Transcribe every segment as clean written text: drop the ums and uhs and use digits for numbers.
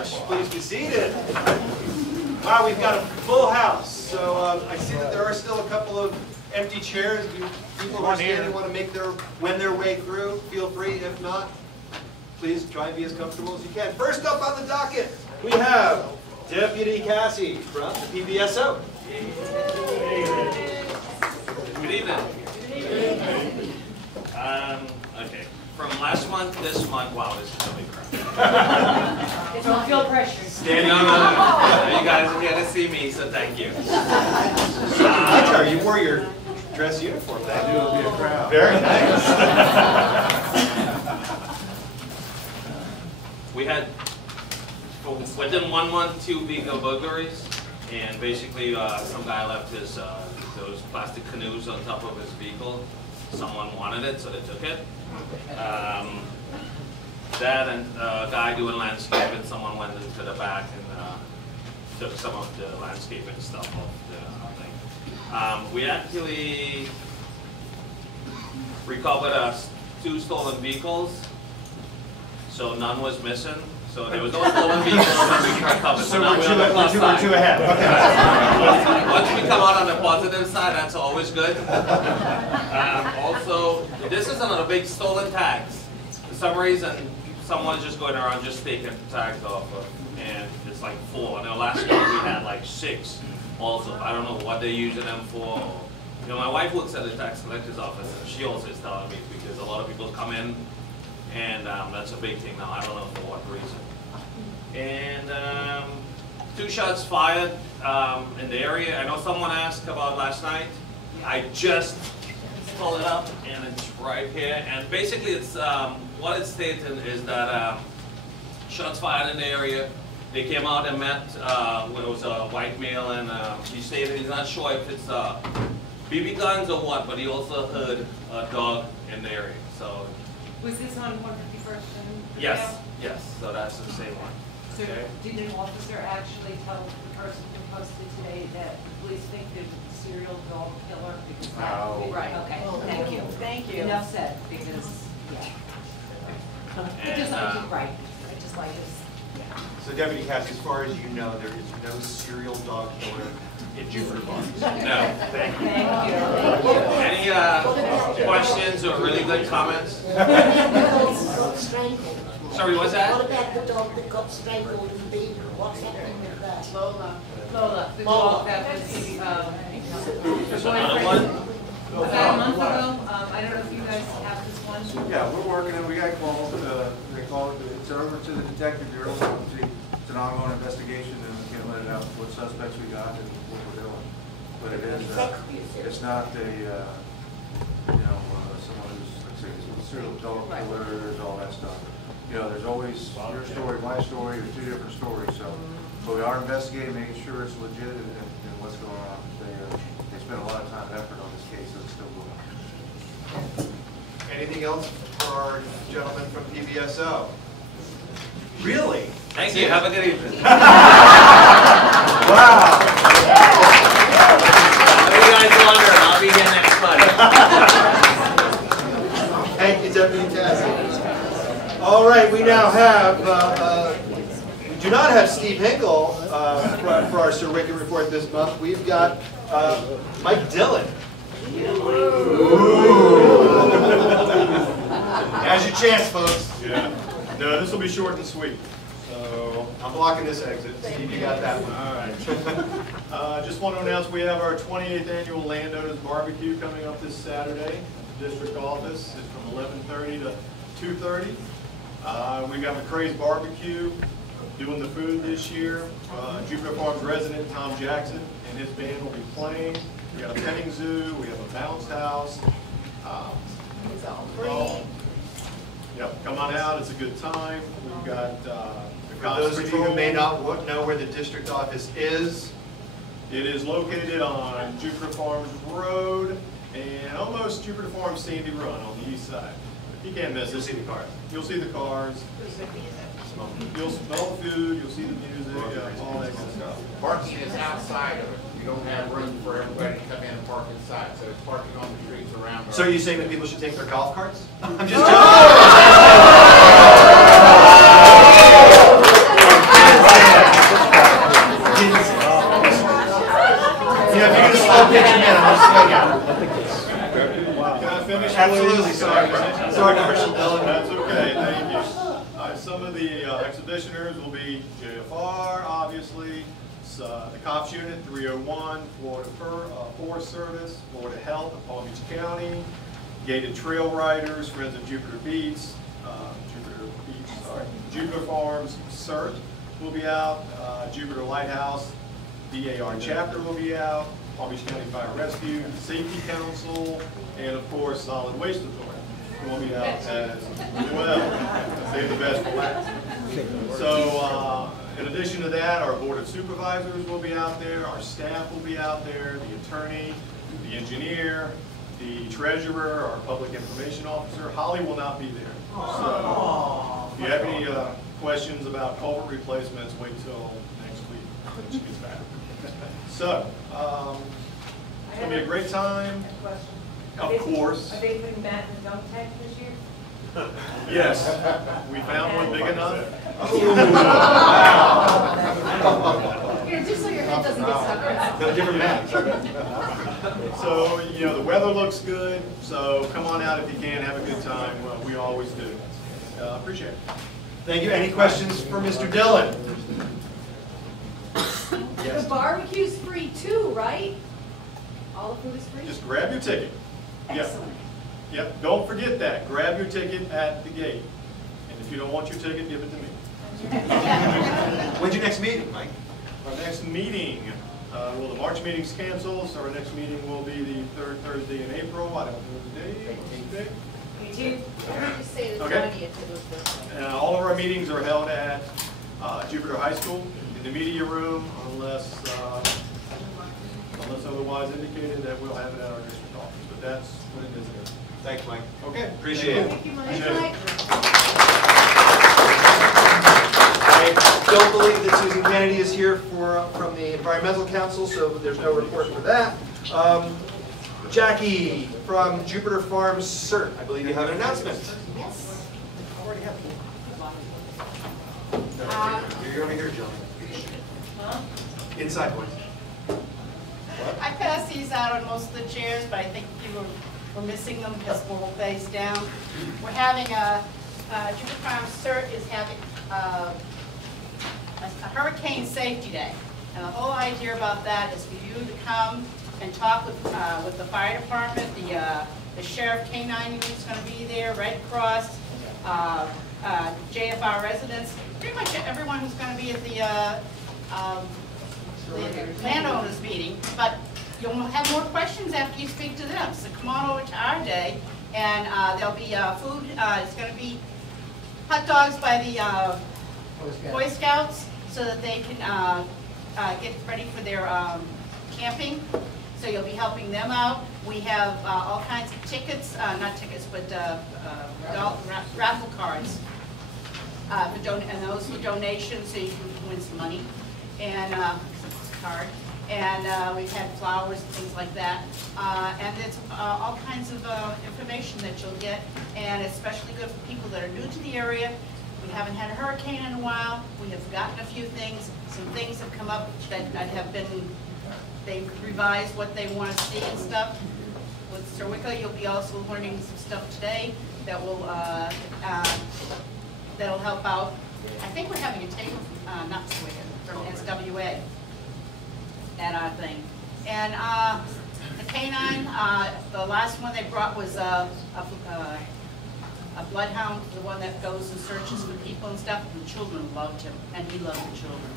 much. Please be seated. Wow, we've got a full house. So I see that there are still a couple of empty chairs. If people who are standing want to wend their way through, feel free. If not, please try and be as comfortable as you can. First up on the docket, we have Deputy Cassie from the PBSO. Good evening. Okay. From last month, this month, wow, this is really crap. Don't feel pressure. No. You guys are here to see me, so thank you. You wore your dress uniform. That knew it would be a crowd. Very nice. We had, within 1 month, 2 vehicle burglaries, and basically some guy left his those plastic canoes on top of his vehicle. Someone wanted it, so they took it. That and a guy doing landscaping, someone went into the back and took some of the landscaping stuff off the thing. We actually recovered 2 stolen vehicles, so none was missing. So there was no stolen vehicles and we recovered. So we're two ahead. Okay. Once we come out on the positive side, that's always good. Also, this is another big stolen tags. For some reason, someone's just going around just taking tags off of, and it's like 4. And last week we had like 6 also. I don't know what they're using them for. You know, my wife works at the tax collector's office, and she also is telling me because a lot of people come in, and that's a big thing now. I don't know for what reason. And 2 shots fired in the area. I know someone asked about last night. I just pulled it up, and it's right here. And basically, it's what it's stating is that shots fired in the area. They came out and met. It was a white male, and he stated he's not sure if it's BB guns or what, but he also heard a dog in the area. So. Was this on 151st? Yes, yes. So that's the same one. So did an officer actually tell the person who posted today that the police think there's a serial dog killer? Because that would be right. Okay. Thank you. Thank you. Enough said. Because I just like this. So Deputy Cassie, as far as you know, there is no serial dog killer in Jupiter Farms. No. Thank you. Any questions or really good comments? Sorry, what's that? What about the dog that got strangled in Beaver? What's happening with that? Lola, the dog that was There's another one? about a month ago. I don't know if you guys have this one. Yeah, we're working and we got called. They called it. It's over to the detective bureau. It's an ongoing investigation, and we can't let it out what suspects we got and what we're doing. But it is. It's not a someone who's let's say a serial dog killer, all that stuff. You know, there's always your story, my story, or 2 different stories. So, but we are investigating, making sure it's legit and what's going on. They spent a lot of time and effort on this case, so it's still going on. Anything else for our gentleman from PBSO? Really? Thank you. Have a good evening. Wow. See you guys longer. I'll be here next month. Thank you, Deputy Cassie. All right, we now have, we do not have Steve Hinkle for our Sir Wicked report this month. We've got Mike Dillon. Now's your chance, folks. Yeah. No, this will be short and sweet. So I'm blocking this exit. Steve, you got that one. all right. Just want to announce we have our 28th annual Landowners Barbecue coming up this Saturday at the district office. It's from 11:30 to 2:30. We've got McCrae's Barbecue doing the food this year. Jupiter Farms resident Tom Jackson and his band will be playing. We got a petting zoo. We have a bounce house. It's all free. Yep, come on out. It's a good time. We've got For those of you who may not know where the district office is, it is located on Jupiter Farms Road and almost Jupiter Farms Sandy Run on the east side. You can't miss it. you'll see the cars. You'll see the cars. You'll smell the food. You'll see the music. All that good stuff. Parking is outside of it. You don't have room for everybody to come in and park inside, so it's parking on the streets around. So are you saying that people should take their golf carts? I'm just joking. won't pitch him in, I'll swing out. Can I finish? Absolutely, please? sorry. Sorry, Commissioner Dillon. That's okay, thank you. Some of the exhibitioners will be JFR, obviously, the Cops Unit 301, Florida Forest Service, Florida Health of Palm Beach County, Gated Trail Riders, Friends of Jupiter Jupiter Farms, CERT will be out, Jupiter Lighthouse, DAR chapter will be out, Palm Beach County Fire Rescue, Safety Council, and of course Solid Waste Authority will be out as well. Save the best for last. So in addition to that, our Board of Supervisors will be out there, our staff will be out there, the attorney, the engineer, the treasurer, our public information officer. Holly will not be there. So if you have any questions about culvert replacements, wait till next week when she gets back. So it's going to be a great time. Of course. Are they putting that in the dunk tank this year? Yes. We found one big enough. Here, just so your head doesn't get stuck. No different man. So, you know, the weather looks good, so come on out if you can, have a good time. Well, we always do. Appreciate it. Thank you. Any questions for Mr. Dillon? The barbecue's free too, right? All the food is free? Just grab your ticket. Excellent. Yep, don't forget that. Grab your ticket at the gate. And if you don't want your ticket, give it to me. When's your next meeting, Mike? Our next meeting, well, the March meeting's canceled, so our next meeting will be the third Thursday in April. I don't know the date. What's the date? Just say the Okay. 20th. All of our meetings are held at Jupiter High School in the media room, unless otherwise indicated that we'll have it at our district office. But that's what it is. Thanks, Mike. Okay. Appreciate it. Thank you, Mike. I don't believe that Susan Kennedy is here from the Environmental Council, so there's no report for that. Jackie from Jupiter Farms CERT, I believe you have an announcement. Yes. You're over here, John. Inside, boys. I passed these out on most of the chairs, but I think people were missing them because we're all face down. We're having Jupiter Farms CERT is having a hurricane safety day. And the whole idea about that is for you to come and talk with the fire department, the sheriff K9 unit's going to be there, Red Cross, JFR residents, pretty much everyone who's going to be at the landowners meeting, but you'll have more questions after you speak to them. So come on over to our day, and there'll be food. It's going to be hot dogs by the Boy Scouts, so that they can get ready for their camping. So you'll be helping them out. We have all kinds of tickets, not tickets, but raffle cards. And those for donations, so you can win some money. And card. And we've had flowers and things like that. And it's all kinds of information that you'll get, and it's especially good for people that are new to the area. We haven't had a hurricane in a while. We have forgotten a few things. Some things have come up that have been, they've revised what they want to see and stuff. With Sir Wicca, you'll be also learning some stuff today that will that'll help out. I think we're having a table from, not Sir Wicca, from SWA at our thing. And the canine, the last one they brought was a bloodhound, the one that goes and searches for people and stuff. The children loved him, and he loved the children.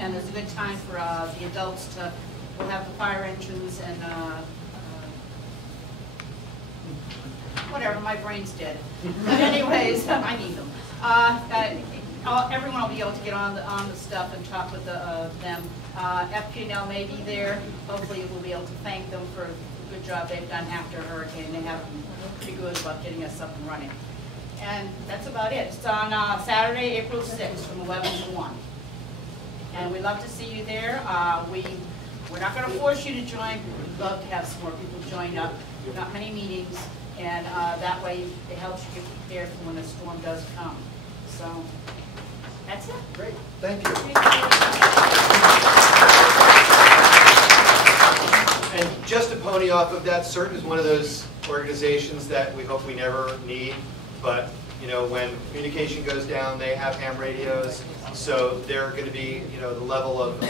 And there's a good time for the adults to, we'll have the fire engines and whatever, my brain's dead. But anyways, I need them. Everyone will be able to get on the stuff and talk with them. FPNL may be there. Hopefully we'll be able to thank them for the good job they've done after a hurricane. They have been pretty good about getting us up and running. And that's about it. It's on Saturday, April 6th from 11 to 1. And we'd love to see you there. We're not going to force you to join. We'd love to have some more people join up. Not many meetings. And that way it helps you get prepared for when the storm does come. So that's it. Great. Thank you. money off of that. CERT is one of those organizations that we hope we never need, but you know, when communication goes down, they have ham radios, so they're going to be, you know, the level of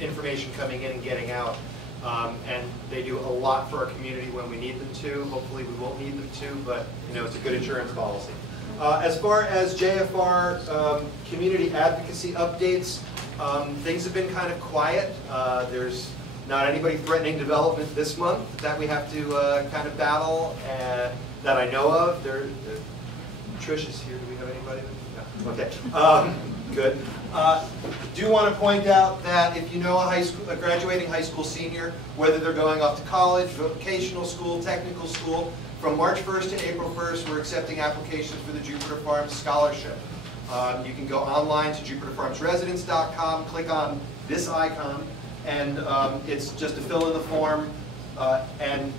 information coming in and getting out. And they do a lot for our community when we need them to. Hopefully we won't need them to, but you know, it's a good insurance policy. As far as JFR community advocacy updates, things have been kind of quiet. There's not anybody threatening development this month that we have to kind of battle that I know of. Trish is here. Do we have anybody? No. Okay. Good. Do want to point out that if you know a graduating high school senior, whether they're going off to college, vocational school, technical school, from March 1st to April 1st, we're accepting applications for the Jupiter Farms Scholarship. You can go online to jupiterfarmsresidence.com, click on this icon, and it's just to fill in the form. And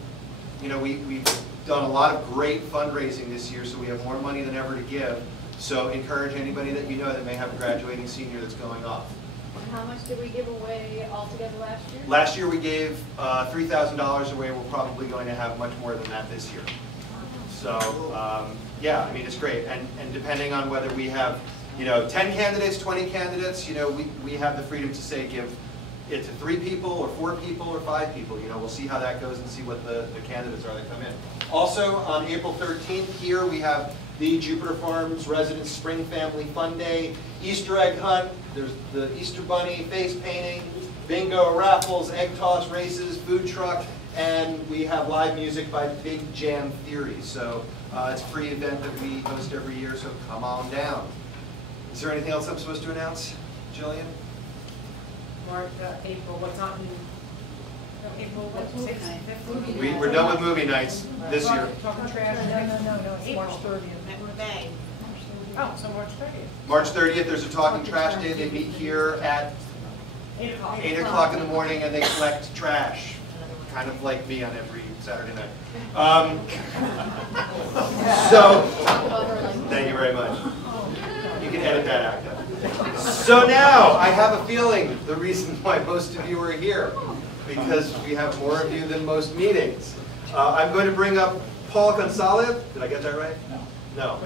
you know, we've done a lot of great fundraising this year, so we have more money than ever to give. So encourage anybody that you know that may have a graduating senior that's going off. How much did we give away altogether last year? Last year we gave $3,000 away. We're probably going to have much more than that this year. So yeah, I mean, it's great. And depending on whether we have, you know, 10 candidates, 20 candidates, you know, we have the freedom to say give it to 3 people or 4 people or 5 people. You know, we'll see how that goes and see what the candidates are that come in. Also, on April 13th here, we have the Jupiter Farms Residence Spring Family Fun Day, Easter egg hunt, there's the Easter Bunny face painting, bingo, raffles, egg toss races, food truck, and we have live music by Big Jam Theory. So it's a free event that we host every year, so come on down. Is there anything else I'm supposed to announce, Jillian? April, what's on? April, what's We're done with movie nights this year. Talking trash? No, it's March 30th. Oh, so March 30th. March 30th, there's a Talking Trash Day. They meet here at 8 o'clock in the morning and they collect trash. Kind of like me on every Saturday night. So, thank you very much. You can edit that out. So now, I have a feeling the reason why most of you are here, because we have more of you than most meetings. I'm going to bring up Paul Gonzalez. Did I get that right? No.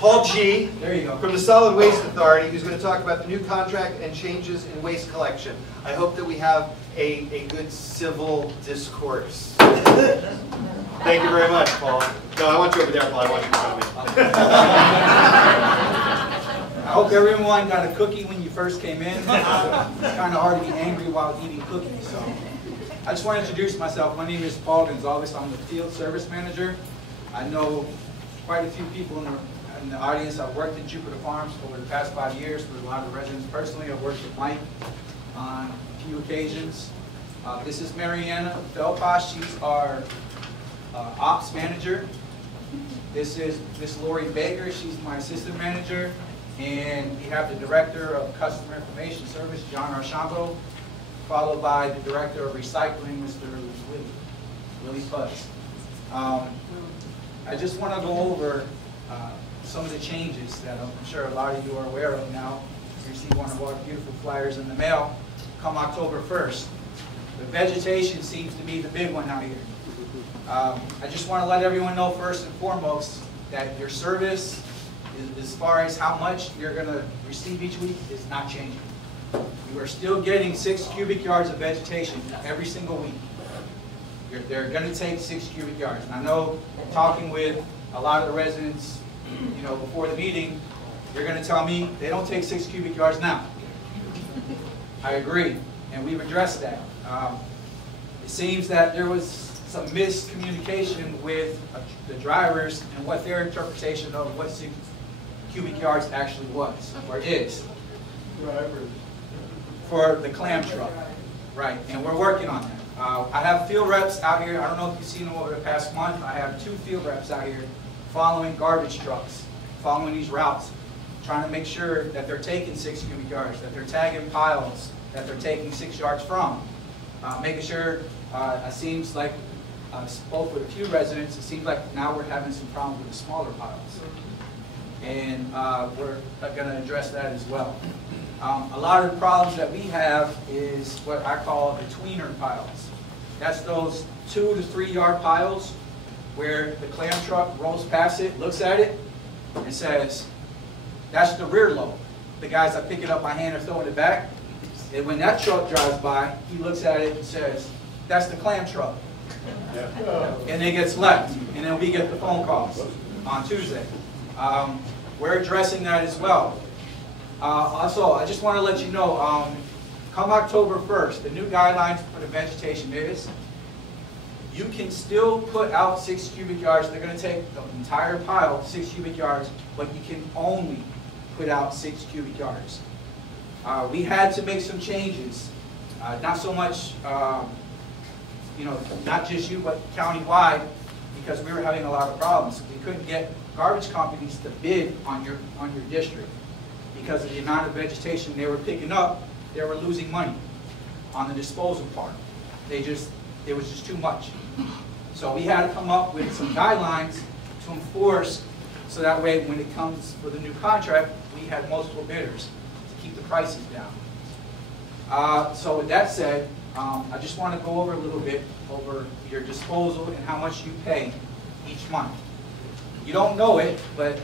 Paul G. There you go. From the Solid Waste Authority, who's going to talk about the new contract and changes in waste collection. I hope that we have a good civil discourse. Thank you very much, Paul. No, I want you over there, Paul. I want you in front of me. I hope everyone got a cookie when you first came in. It's kind of hard to be angry while eating cookies. So, I just want to introduce myself. My name is Paul Gonzalez. I'm the field service manager. I know quite a few people in the audience. I've worked at Jupiter Farms over the past 5 years with a lot of the residents personally. I've worked with Mike on a few occasions. This is Mariana Felpas. She's our ops manager. This is Miss Lori Baker. She's my assistant manager. And we have the director of customer information service, John Archambault, followed by the director of recycling, Mr. Willie Fudds. I just want to go over some of the changes that I'm sure a lot of you are aware of now. You received one of our beautiful flyers in the mail come October 1st. The vegetation seems to be the big one out here. I just want to let everyone know first and foremost that your service, as far as how much you're going to receive each week, is not changing. You are still getting 6 cubic yards of vegetation every single week. They're going to take 6 cubic yards. And I know, talking with a lot of the residents, you know, before the meeting, they're going to tell me they don't take 6 cubic yards now. I agree, and we've addressed that. It seems that there was some miscommunication with the drivers and what their interpretation of what 6 cubic yards actually was, or is. Drivers. For the clam truck, right, and we're working on that. I have field reps out here. I don't know if you've seen them over the past month. I have 2 field reps out here following garbage trucks, following these routes, trying to make sure that they're taking 6 cubic yards, that they're tagging piles, that they're taking 6 yards from. Making sure, it seems like, I spoke with a few residents, it seems like now we're having some problems with the smaller piles. And we're going to address that as well. A lot of the problems that we have is what I call the tweener piles. That's those 2 to 3 yard piles where the clam truck rolls past it, looks at it, and says, that's the rear load. The guys that pick it up by hand are throwing it back. And when that truck drives by, he looks at it and says, that's the clam truck. And it gets left. And then we get the phone calls on Tuesday. We're addressing that as well. Also, I just want to let you know, come October 1st, the new guidelines for the vegetation is, you can still put out 6 cubic yards. They're going to take the entire pile, 6 cubic yards, but you can only put out 6 cubic yards. We had to make some changes. Not so much, you know, not just you, but countywide, because we were having a lot of problems. We couldn't get garbage companies to bid on your district because of the amount of vegetation they were picking up. They were losing money on the disposal part. It was just too much. So we had to come up with some guidelines to enforce, so that way when it comes for the new contract, we had multiple bidders to keep the prices down. So with that said, I just want to go over a little bit over your disposal and how much you pay each month. You don't know it, but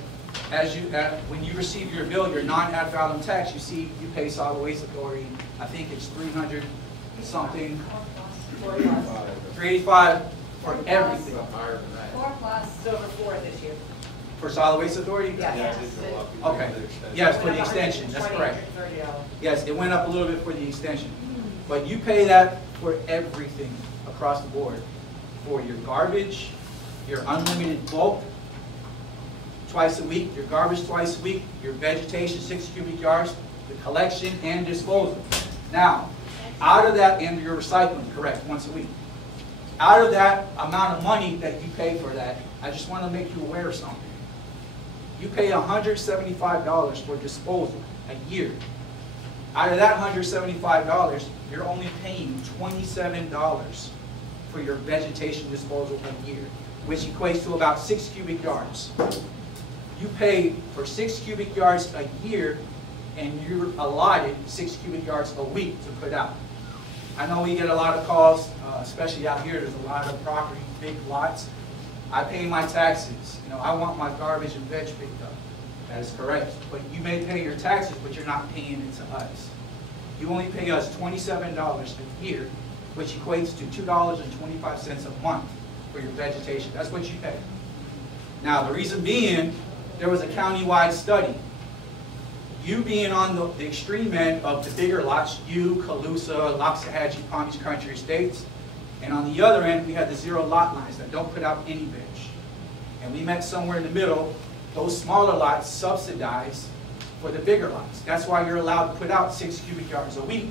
when you receive your bill, your non-ad valorem tax, you see you pay solid waste authority. I think it's 300 something, 385 for everything. 4 plus, it's over 4 this year. For solid waste authority? Yes. Okay. Yes, for the extension. That's correct. Yes, it went up a little bit for the extension. But you pay that for everything across the board. For your garbage, your unlimited bulk, twice a week, your garbage twice a week, your vegetation 6 cubic yards, the collection and disposal. Now, out of that, and your recycling, correct, once a week. Out of that amount of money that you pay for that, I just want to make you aware of something. You pay $175 for disposal a year. Out of that $175, you're only paying $27 for your vegetation disposal a year, which equates to about 6 cubic yards. You pay for 6 cubic yards a year, and you're allotted 6 cubic yards a week to put out. I know we get a lot of calls, especially out here. There's a lot of property, big lots. I pay my taxes. You know, I want my garbage and veg picked up. That is correct. But you may pay your taxes, but you're not paying it to us. You only pay us $27 a year, which equates to $2.25 a month for your vegetation. That's what you pay. Now, the reason being, there was a county-wide study. You being on the extreme end of the bigger lots, you, Calusa, Loxahatchee, Palm Beach Country Estates, and on the other end, we had the 0 lot lines that don't put out any veg. And we met somewhere in the middle. Those smaller lots subsidize for the bigger lots. That's why you're allowed to put out 6 cubic yards a week,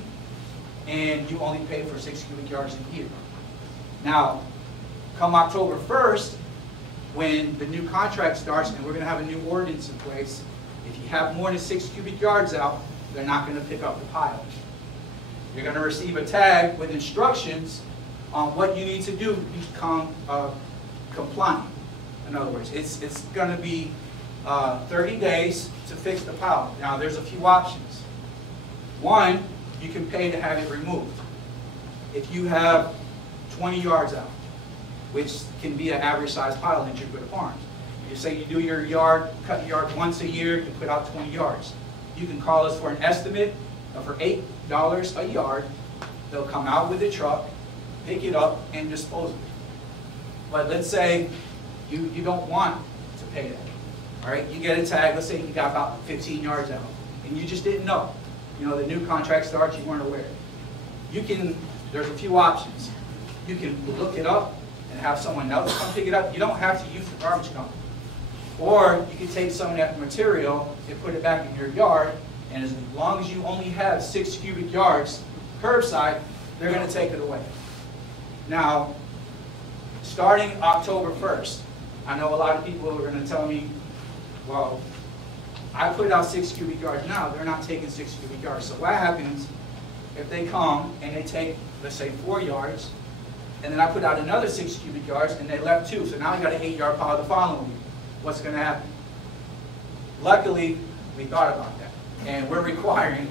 and you only pay for 6 cubic yards a year. Now, come October 1st, when the new contract starts, and we're going to have a new ordinance in place, if you have more than 6 cubic yards out, they're not going to pick up the pile. You're going to receive a tag with instructions on what you need to do to become compliant. In other words, it's going to be 30 days to fix the pile. Now, there's a few options. One, you can pay to have it removed. If you have 20 yards out, which can be an average size pile in Jupiter Farms. You say you do your yard, cut your yard once a year, you put out 20 yards. You can call us for an estimate for $8 a yard. They'll come out with a truck, pick it up, and dispose of it. But let's say you don't want to pay that. All right, you get a tag, let's say you got about 15 yards out, and you just didn't know. You know, the new contract starts, you weren't aware. There's a few options. You can look it up and have someone else come pick it up. You don't have to use the garbage company. Or you can take some of that material and put it back in your yard, and as long as you only have 6 cubic yards curbside, they're going to take it away. Now, starting October 1st, I know a lot of people are going to tell me, well, I put out 6 cubic yards now, they're not taking 6 cubic yards. So what happens if they come and they take, let's say, 4 yards, and then I put out another 6 cubic yards, and they left 2. So now I got an 8-yard pile the following week. What's going to happen? Luckily, we thought about that. And we're requiring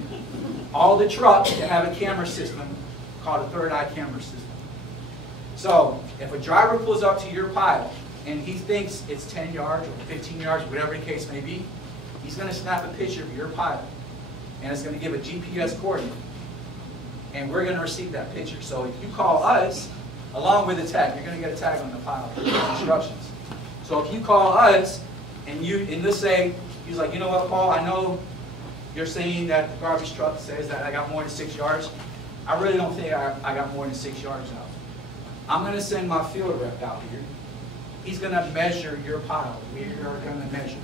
all the trucks to have a camera system called a third eye camera system. So if a driver pulls up to your pile and he thinks it's 10 yards or 15 yards, whatever the case may be, he's going to snap a picture of your pile. And it's going to give a GPS coordinate. And we're going to receive that picture. So if you call us, along with a tag, you're going to get a tag on the pile with instructions. So if you call us, and let's say, he's like, you know what, Paul, I know you're saying that the garbage truck says that I got more than 6 yards. I really don't think I got more than 6 yards out. I'm going to send my field rep out here. He's going to measure your pile. We are going to measure.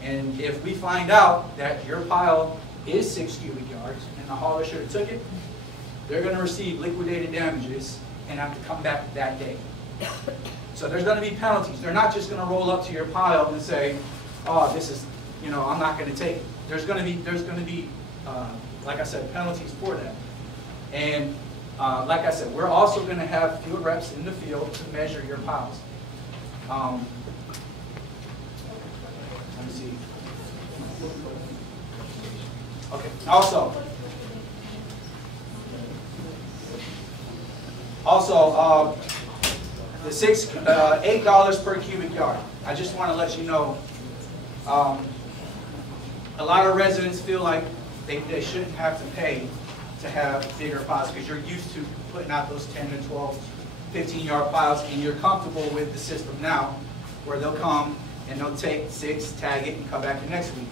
And if we find out that your pile is 6 cubic yards and the hauler should have took it, they're going to receive liquidated damages and have to come back that day. So there's going to be penalties. They're not just going to roll up to your pile and say, oh, this is, you know, I'm not going to take it. There's going to be, like I said, penalties for that. And like I said, we're also going to have field reps in the field to measure your piles. Let me see. Okay. Also, the $8 per cubic yard. I just want to let you know, a lot of residents feel like they shouldn't have to pay to have bigger piles because you're used to putting out those 10 to 12, 15-yard piles, and you're comfortable with the system now where they'll come and they'll take 6, tag it, and come back the next week.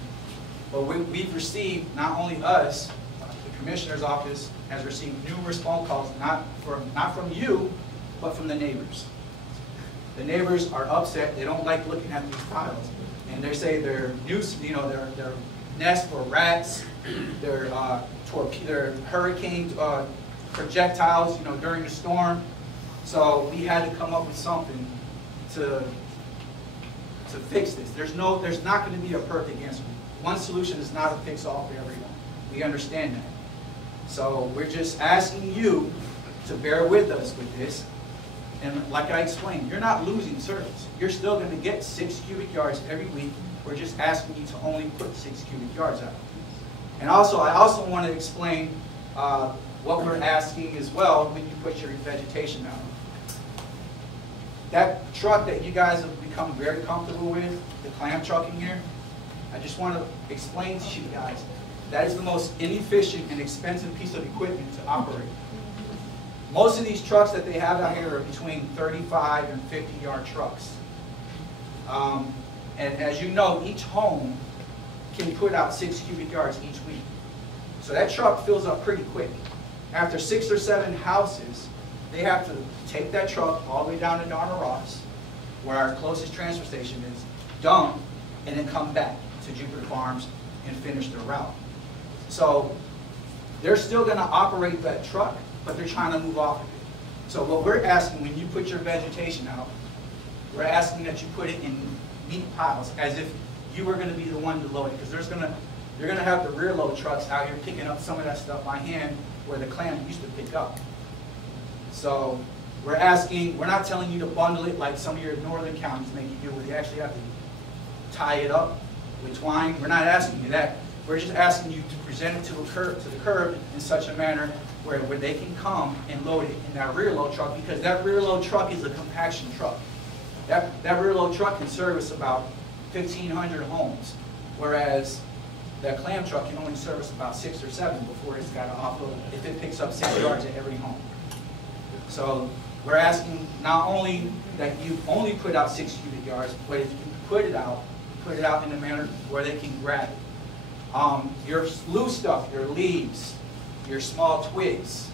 But we've received, not only us, the Commissioner's Office has received numerous phone calls, not from you, but from the neighbors. The neighbors are upset. They don't like looking at these piles. And they say they're they're nests for rats, they're hurricane projectiles, during the storm. So we had to come up with something to fix this. There's not going to be a perfect answer. One solution is not a fix-all for everyone. We understand that. So we're just asking you to bear with us with this. And like I explained, you're not losing service. You're still going to get 6 cubic yards every week. We're just asking you to only put 6 cubic yards out. And also, I also want to explain what we're asking as well when you put your vegetation out. That truck that you guys have become very comfortable with, the clam truck in here, I just want to explain to you guys, that is the most inefficient and expensive piece of equipment to operate. Most of these trucks that they have out here are between 35 and 50-yard trucks. And as you know, each home can put out 6 cubic yards each week. So that truck fills up pretty quick. After 6 or 7 houses, they have to take that truck all the way down to Donna Ross, where our closest transfer station is, dump, and then come back to Jupiter Farms and finish their route. So they're still going to operate that truck, but they're trying to move off of it. So what we're asking, when you put your vegetation out, we're asking that you put it in neat piles, as if you were going to be the one to load it, because you're going to have the rear load trucks out here picking up some of that stuff by hand where the clam used to pick up. So we're not telling you to bundle it like some of your northern counties make you do, where you actually have to tie it up with twine. We're not asking you that. We're just asking you to present it to the curb in such a manner where they can come and load it in that rear load truck, because that rear load truck is a compaction truck. That rear load truck can service about 1,500 homes, whereas that clam truck can only service about 6 or 7 before it's got to offload if it picks up 6 yards at every home. So we're asking not only that you only put out 6 cubic yards, but if you put it out in a manner where they can grab it. Your loose stuff, your leaves, your small twigs,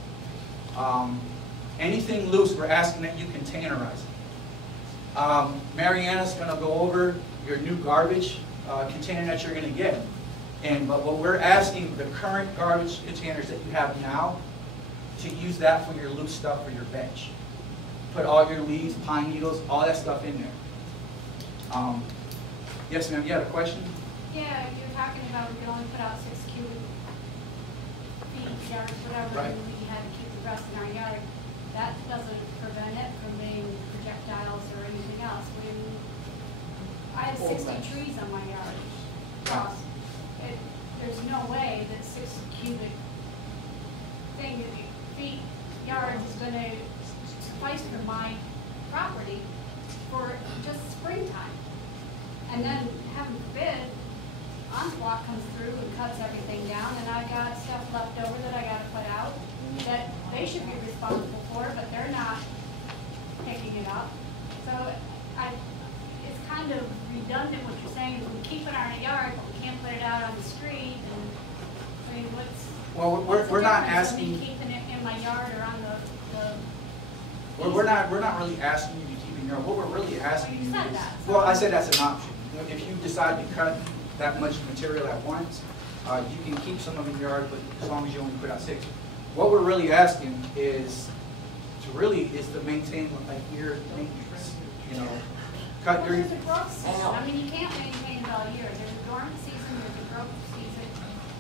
anything loose, we're asking that you containerize it. Mariana's going to go over your new garbage container that you're going to get. But what we're asking, the current garbage containers that you have now, to use that for your loose stuff for your bench. Put all your leaves, pine needles, all that stuff in there. Yes, ma'am, you had a question? Yeah, you're talking about we only put out 6 cubic feet, yards, whatever, right, and we had to keep the rest in our yard. That doesn't prevent it from being projectiles or anything else. I have 60 trees on my yard. Across. There's no way that 6 cubic feet yards is going to price for my property for just springtime. And then, heaven forbid, onslaught comes through and cuts everything down, and I've got stuff left over that I gotta put out that they should be responsible for, but they're not picking it up. So it's kind of redundant what you're saying, is we keep it in our yard, but we can't put it out on the street, and, I mean, Well, we're not asking. Me keeping it in my yard or on the. We're not really asking you to keep it in your yard. What we're really asking you said is. that, Well, I said that's an option. If you decide to cut that much material at once, you can keep some of it in your yard, but as long as you only put out 6. What we're really asking is to maintain like your maintenance. You know, cut Well, your. there's a growth season. I mean, you can't maintain it all year. There's a dormant season, there's a growth season.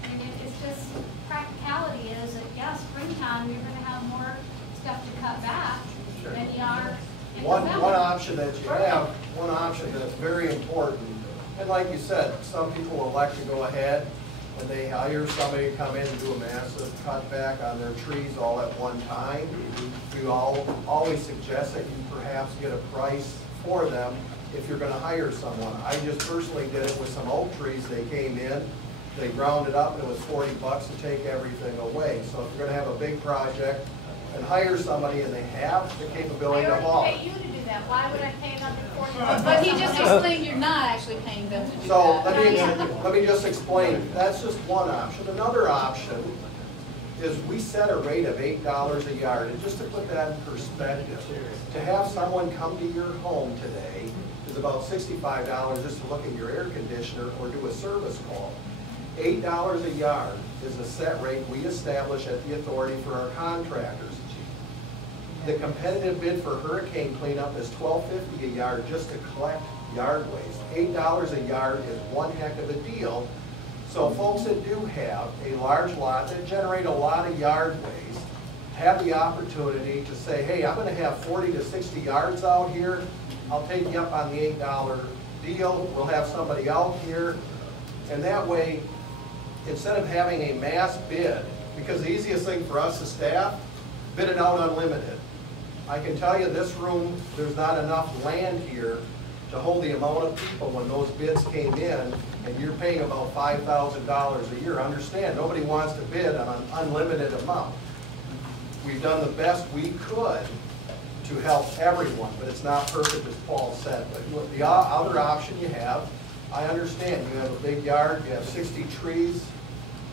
And it's just, practicality is that, yeah, springtime, you're gonna have more stuff to cut back than you are in One November. option that you have, one option that's very important, and like you said, some people elect to go ahead and they hire somebody to come in and do a massive cutback on their trees all at one time. We always suggest that you perhaps get a price for them if you're gonna hire someone. I just personally did it with some oak trees. They came in, they ground it up, and it was $40 to take everything away. So if you're gonna have a big project and hire somebody and they have the capability to haul. I already pay you to do that. Why would I pay another $40? But he just explained you're not actually paying them to do So that. let me just explain. That's just one option. Another option is we set a rate of $8 a yard. And just to put that in perspective, to have someone come to your home today is about $65 just to look at your air conditioner or do a service call. $8 a yard is a set rate we establish at the authority for our contractors. The competitive bid for hurricane cleanup is $12.50 a yard just to collect yard waste. $8 a yard is one heck of a deal. So folks that do have a large lot that generate a lot of yard waste have the opportunity to say, hey, I'm going to have 40 to 60 yards out here. I'll take you up on the $8 deal. We'll have somebody out here. And that way, instead of having a mass bid, because the easiest thing for us as staff, bid it out unlimited. I can tell you this room, there's not enough land here to hold the amount of people when those bids came in, and you're paying about $5,000 a year. Understand, nobody wants to bid on an unlimited amount. We've done the best we could to help everyone, but it's not perfect, as Paul said. But the other option you have, I understand, you have a big yard, you have 60 trees,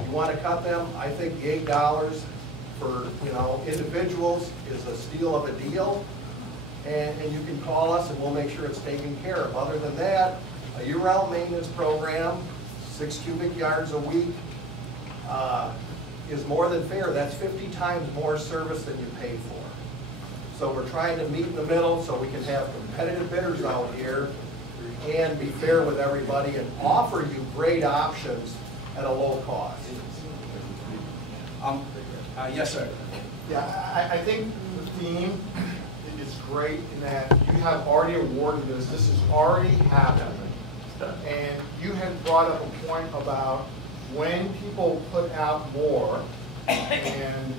you want to cut them. I think the $8 for individuals is a steal of a deal, and you can call us and we'll make sure it's taken care of. Other than that, a year-round maintenance program, 6 cubic yards a week, is more than fair. That's 50 times more service than you pay for. So we're trying to meet in the middle so we can have competitive bidders out here and be fair with everybody and offer you great options at a low cost. Yes, sir. Yeah, I think the theme is great in that you have already awarded this. This has already happened. And you had brought up a point about when people put out more, and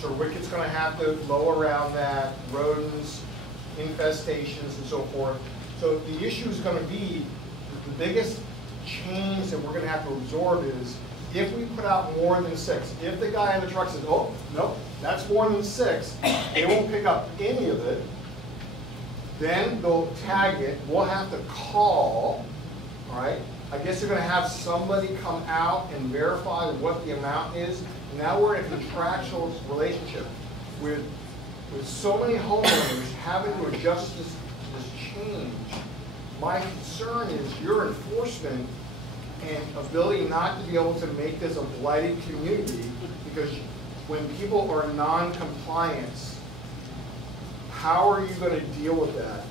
so Wicket's going to have to mow around that, rodents, infestations, and so forth. So the issue is going to be, the biggest change that we're going to have to absorb is if we put out more than 6. If the guy in the truck says, oh, nope, that's more than 6, they won't pick up any of it, then they'll tag it. We'll have to call, all right? I guess they're going to have somebody come out and verify what the amount is. Now we're in a contractual relationship with so many homeowners having to adjust this change. My concern is your enforcement and ability not to be able to make this a blighted community, because when people are non-compliant, how are you going to deal with that?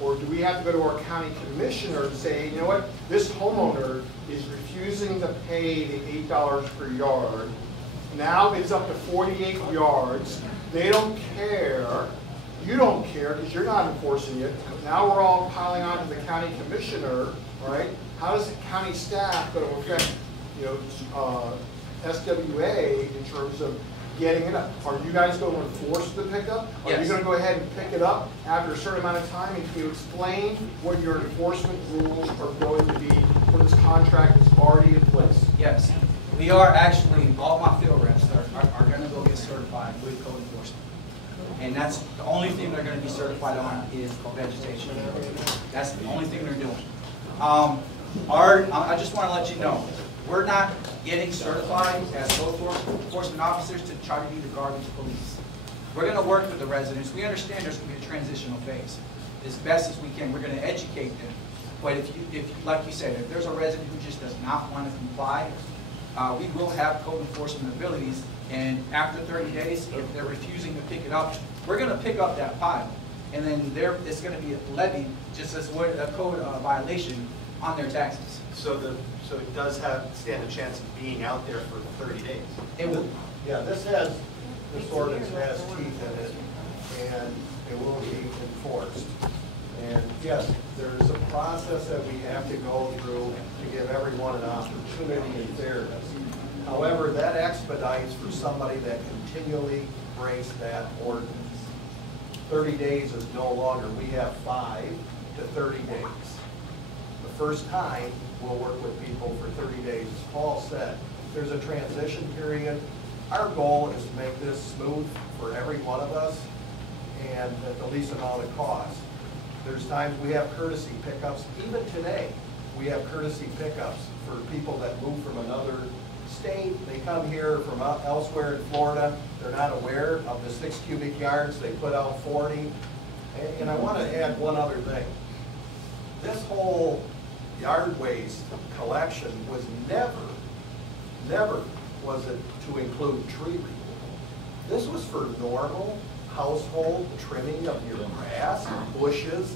Or do we have to go to our county commissioner and say, you know what, this homeowner is refusing to pay the $8 per yard. Now it's up to 48 yards. They don't care. You don't care because you're not enforcing it. Now we're all piling on to the county commissioner, right? How does the county staff going to affect, SWA in terms of getting it up. Are you guys going to enforce the pickup? Are you Yes. going to go ahead and pick it up after a certain amount of time? And can you explain what your enforcement rules are going to be for this contract that's already in place? Yes, we are actually, all my field reps are gonna go get certified with code enforcement. And that's, the only thing they're gonna be certified on is vegetation. That's the only thing they're doing. I just wanna let you know, we're not getting certified as code enforcement officers to try to be the garbage police. We're gonna work with the residents. We understand there's gonna be a transitional phase. As best as we can, we're gonna educate them. But if like you said, if there's a resident who just does not want to comply, we will have code enforcement abilities, and after 30 days, if they're refusing to pick it up, we're going to pick up that pile, and then it's going to be levied just as a code violation on their taxes. So it does stand a chance of being out there for 30 days? It will. Yeah, this ordinance has teeth in it, and it will be enforced. And yes, there's a process that we have to go through to give everyone an opportunity and fairness. However, that expedites for somebody that continually breaks that ordinance. 30 days is no longer. We have 5 to 30 days. The first time, we'll work with people for 30 days. As Paul said, there's a transition period. Our goal is to make this smooth for every one of us and at the least amount of cost. There's times we have courtesy pickups. Even today, we have courtesy pickups for people that move from another state. They come here from elsewhere in Florida. They're not aware of the 6 cubic yards. They put out 40. And I want to add one other thing. This whole yard waste collection was never was it to include tree removal. This was for normal household trimming of your grass, bushes,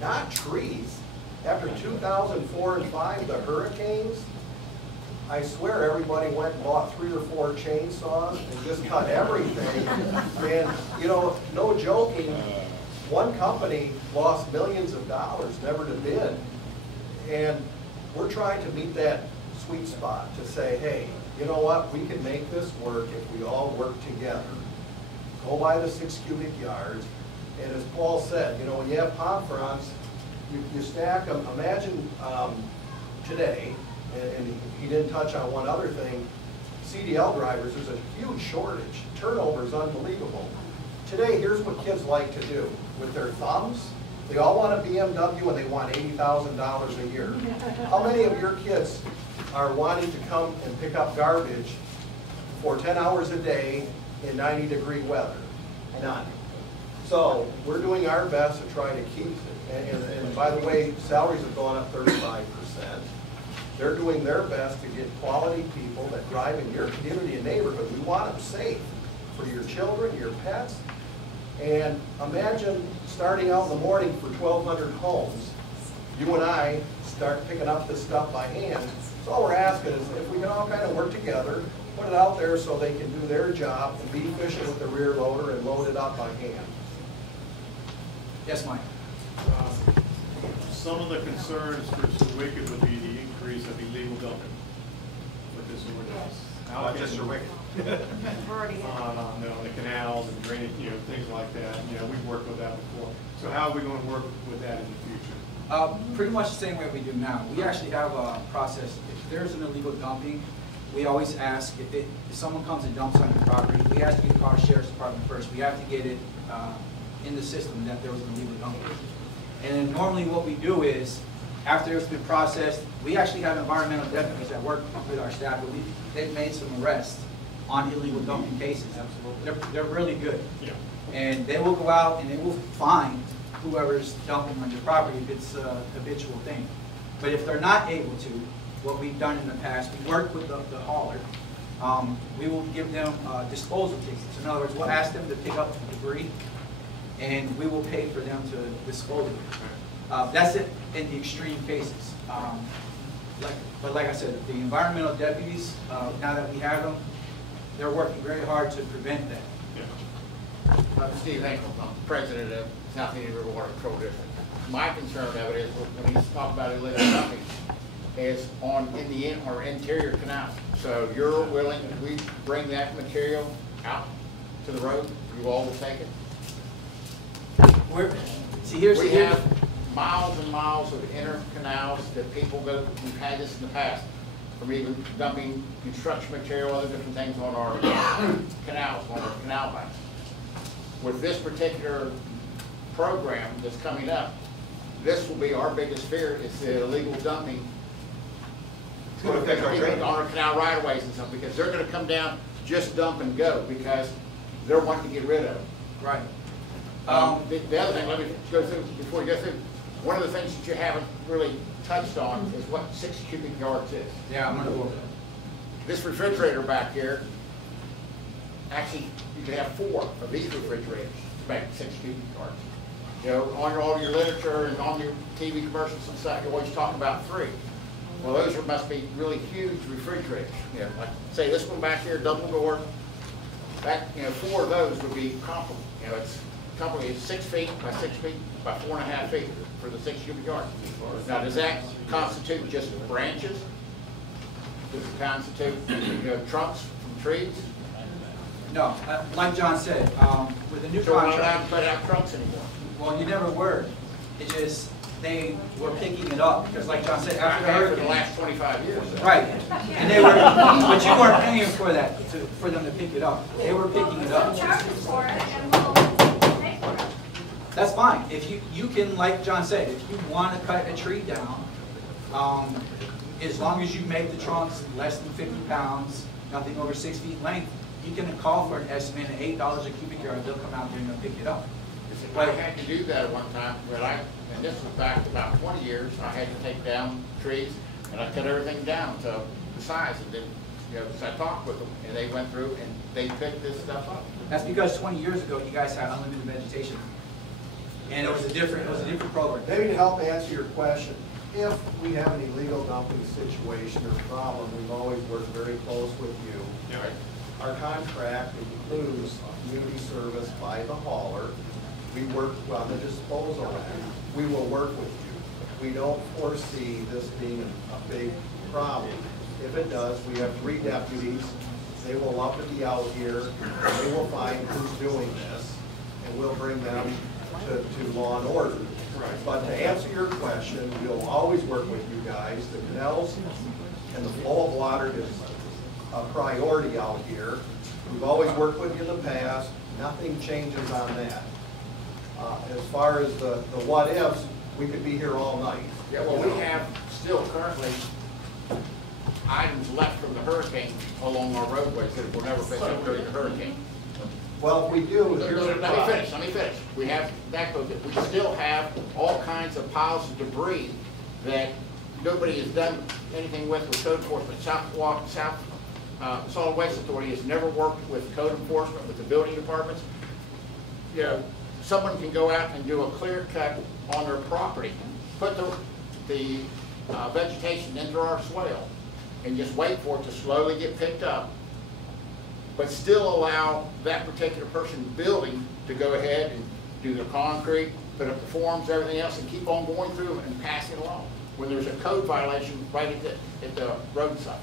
not trees. After 2004 and 5, the hurricanes, I swear everybody went and bought 3 or 4 chainsaws and just cut everything. And, you know, no joking, one company lost millions of dollars never to bid. And we're trying to meet that sweet spot to say, hey, you know what, we can make this work if we all work together. Go by the 6 cubic yards, and as Paul said, you know, when you have palm fronds, you stack them. Imagine today, and he didn't touch on one other thing, CDL drivers, there's a huge shortage. Turnover is unbelievable. Today, here's what kids like to do with their thumbs. They all want a BMW and they want $80,000 a year. How many of your kids are wanting to come and pick up garbage for 10 hours a day in 90-degree weather? None. So we're doing our best to try to keep it. And by the way, salaries have gone up 35%. They're doing their best to get quality people that drive in your community and neighborhood. We want them safe for your children, your pets. And imagine starting out in the morning for 1,200 homes. You and I start picking up this stuff by hand. So all we're asking is if we can all kind of work together, put it out there so they can do their job and be efficient with the rear loader and load it up by hand. Yes, Mike. Some of the concerns for Wicked would be the increase of illegal dumping with this ordinance. Not just your Wicked. On the canals and drainage, you know, things like that. You know, we've worked with that before. So how are we going to work with that in the future? Pretty much the same way we do now. We actually have a process. If there's an illegal dumping, we always ask if someone comes and dumps on your property, we have to get the car sheriff's department first. We have to get it in the system that there was an illegal dumping. And then normally what we do is, after it's been processed, we actually have environmental deputies that work with our staff, but they've made some arrests on illegal dumping cases. They're really good. Yeah. And they will go out and they will find whoever's dumping on your property if it's a habitual thing. But if they're not able to, what we've done in the past, we work with the hauler. We will give them disposal tickets. In other words, we'll ask them to pick up the debris, and we will pay for them to dispose of it. That's it in the extreme cases. But like I said, the environmental deputies, now that we have them, they're working very hard to prevent that. I'm Steve Hinkle, I'm president of South Indian River Water Control District. My concern of it is when he's talking about illegal dumping is on our interior canal. So you're willing, we bring that material out to the road, you all will take it. We have miles and miles of inner canals that people go, we've had this in the past, from even dumping construction material, other different things on our canals, on our canal banks. With this particular program that's coming up, this will be our biggest fear, is the illegal dumping on our canal right-of-ways and stuff, because they're gonna come down, just dump and go, because they're wanting to get rid of it. Right. The other thing, let me go through, before you go through, one of the things that you haven't really touched on is what 6 cubic yards is. Yeah, I'm gonna go over that. This refrigerator back here, actually, you can have 4 of these refrigerators to make 6 cubic yards. You know, on all your literature and on your TV commercials and stuff, you always talk about 3. Well, those must be really huge refrigerators. You know, like, say this one back here, double door, that, 4 of those would be comparable. You know, it's company is 6 feet by 6 feet by 4.5 feet for the 6 cubic yards. Now, does that constitute just branches? Does it constitute, trunks from trees? No, like John said, with the new So we're not allowed contract. to put out trunks anymore. Well, you never were. It just, they were picking it up, because like John said, after the For the hurricane. last 25 years. Right, and they were, but you weren't paying for that, for them to pick it up. They were picking it up. Charge for it and we'll pay for it. That's fine. If you can, like John said, if you want to cut a tree down, as long as you make the trunks less than 50 pounds, nothing over 6 feet length, you can call for an estimate of $8 a cubic yard. They'll come out there and they'll pick it up. I had to do that at one time, and this was back about 20 years, I had to take down trees, and I cut everything down to the size, and then, so I talked with them, and they went through and they picked this stuff up. That's because 20 years ago, you guys had unlimited vegetation. And it was a different program. Maybe to help answer your question, if we have an illegal dumping situation or problem, we've always worked very close with you. Right. Our contract includes community service by the hauler. We work on the disposal end. We will work with you. We don't foresee this being a big problem. If it does, we have 3 deputies. They will up and be out here. They will find who's doing this, and we'll bring them to law and order. But to answer your question, we'll always work with you guys. The canals and the flow of water is a priority out here. We've always worked with you in the past. Nothing changes on that. As far as the what ifs, we could be here all night. Yeah, well, we have still currently items left from the hurricane along our roadways that will never pick up during the hurricane. Well, if we do, here's the Let me finish. We have that, we still have all kinds of piles of debris that nobody has done anything with code enforcement. South Solid Waste Authority has never worked with code enforcement, with the building departments. Someone can go out and do a clear cut on their property, put the vegetation into our swale, and just wait for it to slowly get picked up, but still allow that particular person building to go ahead and do the concrete, put up the forms, everything else, and keep on going through and passing along when there's a code violation right at the roadside.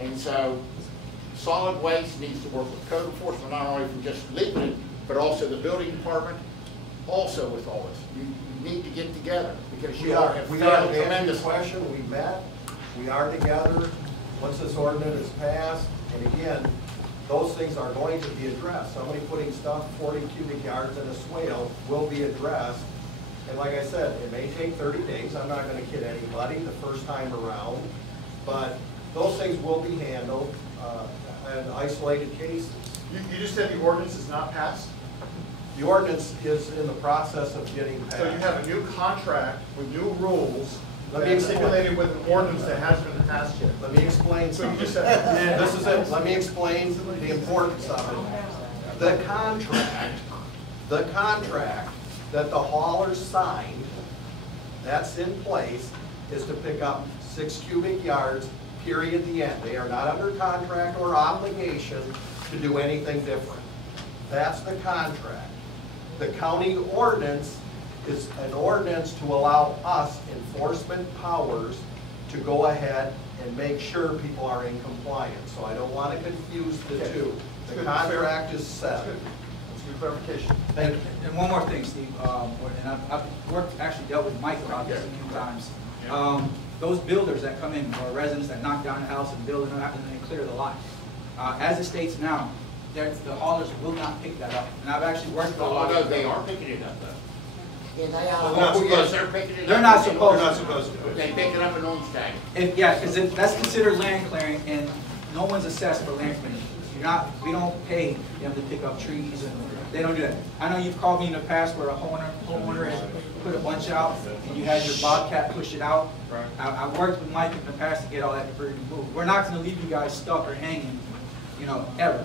And so solid waste needs to work with code enforcement, not only from just leaving it, but also the building department, also with all this. You need to get together, because you have failed tremendously. Question, we met, we are together. Once this ordinance is passed, and again, those things are going to be addressed. Somebody putting stuff 40 cubic yards in a swale will be addressed. And like I said, it may take 30 days. I'm not going to kid anybody the first time around, but those things will be handled in isolated cases. You just said the ordinance is not passed? The ordinance is in the process of getting passed. So you have a new contract with new rules Let me that's explain. stipulated with an ordinance that hasn't been passed yet. Let me explain So you something. just said, This is it. Let me explain the importance of it. The contract that the haulers signed, that's in place, is to pick up 6 cubic yards, period, the end. They are not under contract or obligation to do anything different. That's the contract. The county ordinance is an ordinance to allow us enforcement powers to go ahead and make sure people are in compliance. So I don't want to confuse the two. The contract is set. That's good. That's good clarification. Thank you. And one more thing, Steve, and I've worked, actually dealt with Mike about this a few times. Those builders that come in, or residents that knock down the house and build it up and then clear the lot. As it states now, the haulers will not pick that up. And I've actually worked with a lot of. They are picking it up though. Yeah, they Well, are. they're not supposed to. They're picking it up. They're not They're supposed not to. supposed to. They pick it up in orange tag. Yeah, because that's considered land clearing, and no one's assessed for land clearing. We don't pay them to pick up trees, and they don't do that. I know you've called me in the past where a homeowner has put a bunch out, and you had your bobcat push it out. Right. I've worked with Mike in the past to get all that debris removed. We're not going to leave you guys stuck or hanging, ever.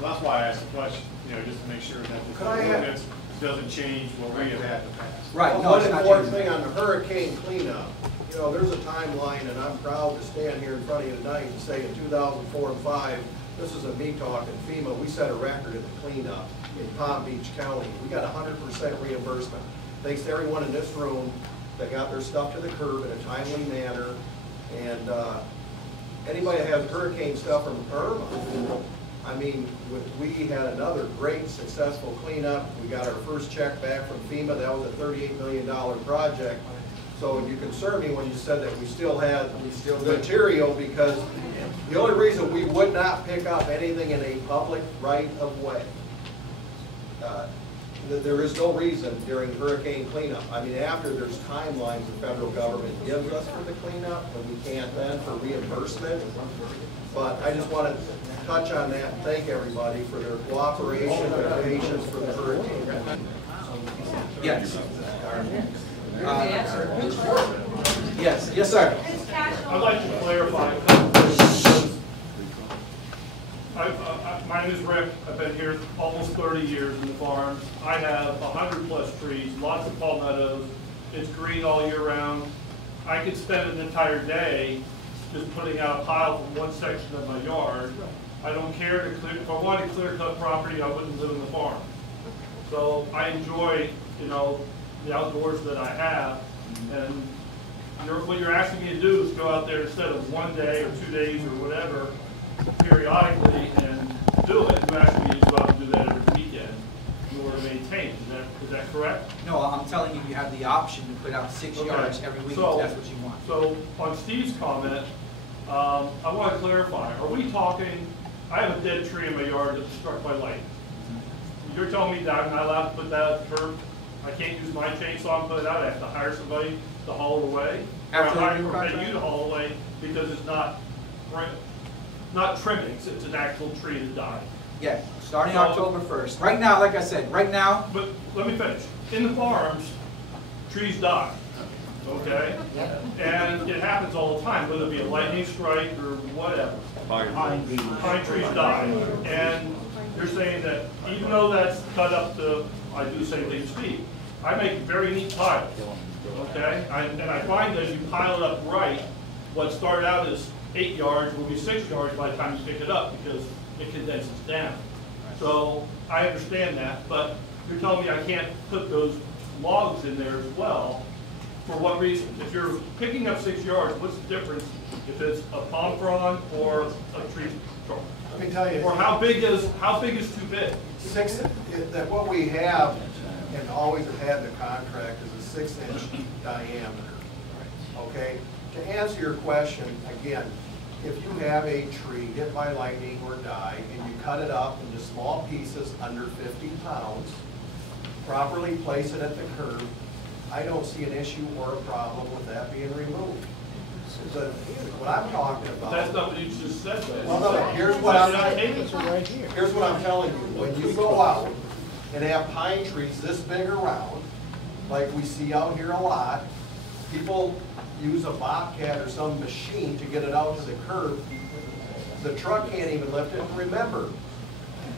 Well, that's why I asked the question, just to make sure that the ordinance doesn't change what we have had in the past. Right. No, One it's not important changing. thing on the hurricane cleanup, there's a timeline, and I'm proud to stand here in front of you tonight and say in 2004 and 5, this isn't me talking, FEMA, we set a record in the cleanup in Palm Beach County. We got 100% reimbursement. Thanks to everyone in this room that got their stuff to the curb in a timely manner. And anybody that has hurricane stuff from Irma, we had another great successful cleanup. We got our first check back from FEMA. That was a $38 million project. So you concerned me when you said that we still had material, because the only reason we would not pick up anything in a public right of way, there is no reason during hurricane cleanup. After there's timelines the federal government gives us for the cleanup, and we can't then for reimbursement. But I just want to touch on that and thank everybody for their cooperation and patience for the hurricane. Yes. Yes, sir. I'd like to clarify. My name is Rick. I've been here almost 30 years in the farms. I have 100+ trees, lots of palmettos. It's green all year round. I could spend an entire day just putting out a pile from one section of my yard. I don't care to clear. If I wanted to clear cut property, I wouldn't live in the farm. So I enjoy, the outdoors that I have, and what you're asking me to do is go out there instead of 1 day or 2 days or whatever, periodically, and do it. You're asking me to go out and do that every weekend in order to maintain. Is that correct? No, I'm telling you, you have the option to put out 6 yards every week if that's what you want. So on Steve's comment, I want to clarify. Are we talking? I have a dead tree in my yard that was struck by lightning. You're telling me that I'm not allowed to put that at the curb? I can't use my chainsaw and put it out. I have to hire somebody to haul it away. Or pay you to haul it away because it's not trimmings. It's an actual tree that died. Yeah, starting October 1st. Right now, like I said, right now. But let me finish. In the farms, trees die. Okay? And it happens all the time, whether it be a lightning strike or whatever. Pine trees die. And you're saying that even though that's cut up to, I do say leaf speed, I make very neat piles. Okay? And I find that if you pile it up right, what started out as 8 yards will be 6 yards by the time you pick it up because it condenses down. So I understand that, but you're telling me I can't put those logs in there as well. For what reason? If you're picking up 6 yards, what's the difference if it's a palm frond or a tree trunk? Let me tell you. Or how big is too big? That what we have and always have had in the contract is a 6-inch diameter. Okay? To answer your question, again, if you have a tree hit by lightning or die and you cut it up into small pieces under 50 pounds, properly place it at the curb, I don't see an issue or a problem with that being removed. But what I'm talking about. That's not what you just said, though. Well, no, here's what I'm telling you. When you go out and have pine trees this big around, like we see out here a lot, people use a bobcat or some machine to get it out to the curb. The truck can't even lift it. And remember,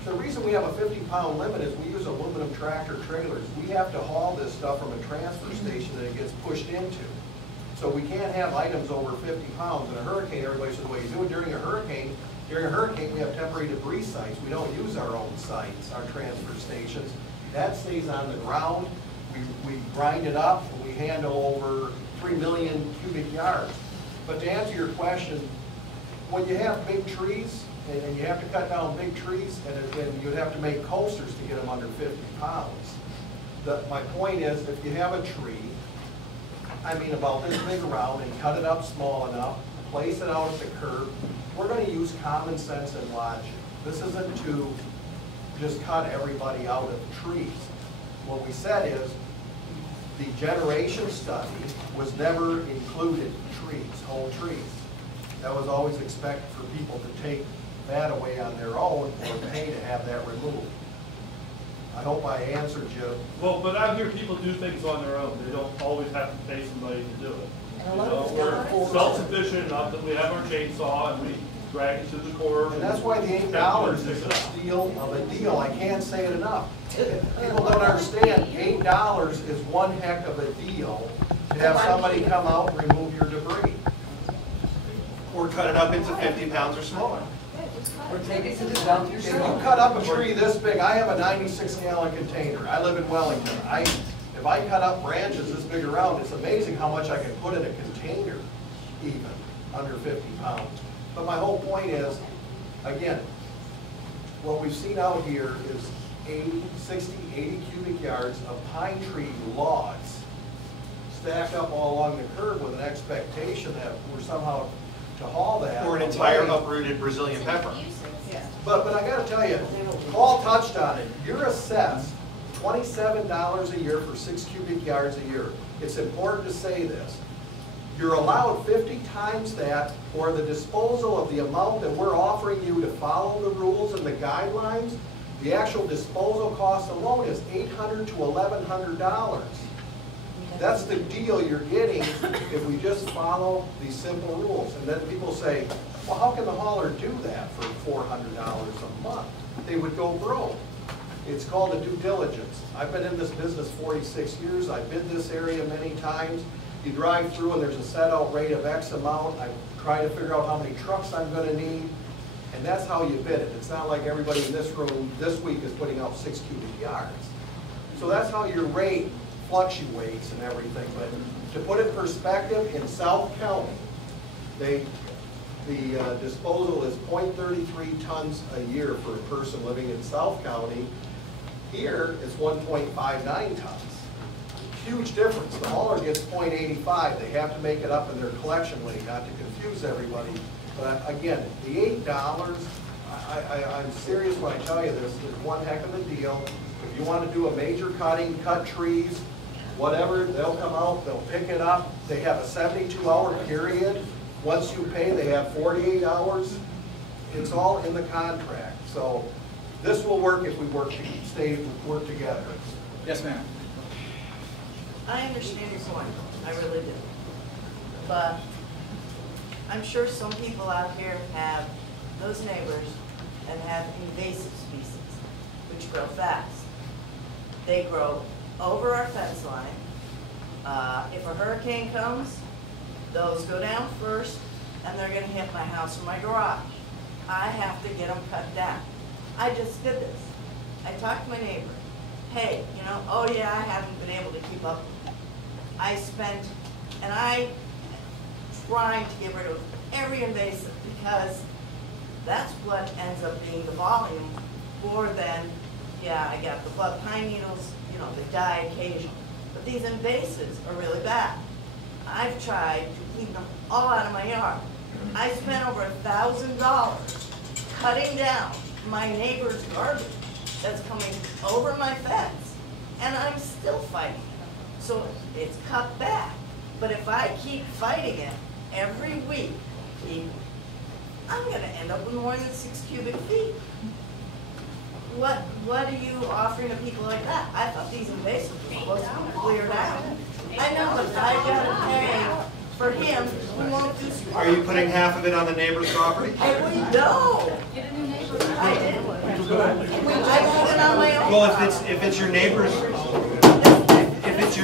the reason we have a 50-pound limit is we use aluminum tractor trailers. We have to haul this stuff from a transfer station that it gets pushed into. So we can't have items over 50 pounds. In a hurricane, everybody says, well, you do it during a hurricane. During a hurricane, we have temporary debris sites. We don't use our own sites, our transfer stations. That stays on the ground. We grind it up, and we handle over 3 million cubic yards. But to answer your question, when you have big trees, and you have to cut down big trees, and you'd have to make coasters to get them under 50 pounds. My point is, if you have a tree, I mean about this big around, and cut it up small enough, place it out at the curb, we're going to use common sense and logic. This isn't to just cut everybody out of trees. What we said is, the generation study was never included trees, whole trees. That was always expected for people to take that away on their own or pay to have that removed. I hope I answered you. Well, but out here, people do things on their own. They don't always have to pay somebody to do it. And a You lot know, of we're self-sufficient enough that we have our chainsaw and we drag it to the corner. And that's why the $8 is a steal of a deal. I can't say it enough. People don't understand, $8 is one heck of a deal to have somebody come out and remove your debris. Or cut it up into 50 pounds or smaller. Or take it to the dump If you yourself. cut up a tree this big, I have a 96-gallon container. I live in Wellington. If I cut up branches this big around, it's amazing how much I can put in a container, even, under 50 pounds. But my whole point is, again, what we've seen out here is 60, 80 cubic yards of pine tree logs stacked up all along the curb with an expectation that we're somehow to haul that. Or an entire uprooted Brazilian pepper. But I gotta tell you, Paul touched on it. You're assessed $27 a year for 6 cubic yards a year. It's important to say this. You're allowed 50 times that for the disposal of the amount that we're offering you to follow the rules and the guidelines. The actual disposal cost alone is $800 to $1,100. That's the deal you're getting if we just follow these simple rules. And then people say, well, how can the hauler do that for $400 a month? They would go broke. It's called a due diligence. I've been in this business 46 years. I've been this area many times. You drive through and there's a set out rate of X amount. I try to figure out how many trucks I'm going to need. And that's how you bid it. It's not like everybody in this room this week is putting out 6 cubic yards. So that's how your rate fluctuates and everything. But to put it in perspective, in South County, the disposal is 0.33 tons a year for a person living in South County. Here, it's 1.59 tons. Huge difference. The hauler gets 0.85. They have to make it up in their collection weight, not to confuse everybody. But again, the $8, I'm serious when I tell you this, is one heck of a deal. If you want to do a major cutting, cut trees, whatever, they'll come out, they'll pick it up. They have a 72-hour period. Once you pay, they have 48 hours. It's all in the contract. So this will work if we work together. Yes, ma'am. I understand your point. I really do. But I'm sure some people out here have those neighbors and have invasive species, which grow fast. They grow over our fence line. If a hurricane comes, those go down first, and they're going to hit my house or my garage. I have to get them cut down. I just did this. I talked to my neighbor. Hey, you know, oh yeah, I haven't been able to keep up with it. I spent, and I trying to get rid of every invasive because that's what ends up being the volume more than, yeah, I got the bud pine needles, you know, that die occasionally. But these invasives are really bad. I've tried to keep them all out of my yard. I spent over $1,000 cutting down my neighbor's garbage that's coming over my fence, and I'm still fighting it. So it's cut back. But if I keep fighting it every week, I'm going to end up with more than 6 cubic feet. What are you offering to people like that? I thought these invasives were supposed to be cleared out. I know, but I got to pay for him who won't do stuff. Are you putting half of it on the neighbor's property? No. Get a new neighbor. I didn't. I won't on my own. Well, if it's your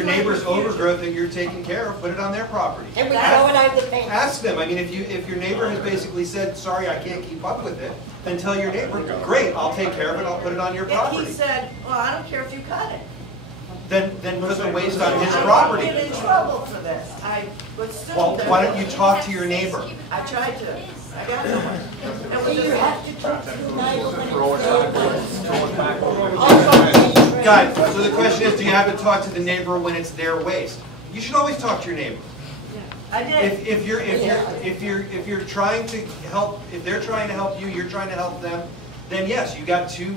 neighbor's overgrowth that you're taking care of, put it on their property. And we throw it out the fence. Ask them. I mean, if your neighbor has basically said, sorry, I can't keep up with it, then tell your neighbor, great, I'll take care of it, I'll put it on your And property. he said, well, I don't care if you cut it. Then put the waste on his property. I get in trouble for this. I would still. Well, why don't you talk to your neighbor? I tried to. I got no one. Do you have to talk to the neighbor when it's their Guys, so the question is, do you have to talk to the neighbor when it's their waste? You should always talk to your neighbor. I did. If you're trying to help, if they're trying to help you, you're trying to help them, then yes, you got two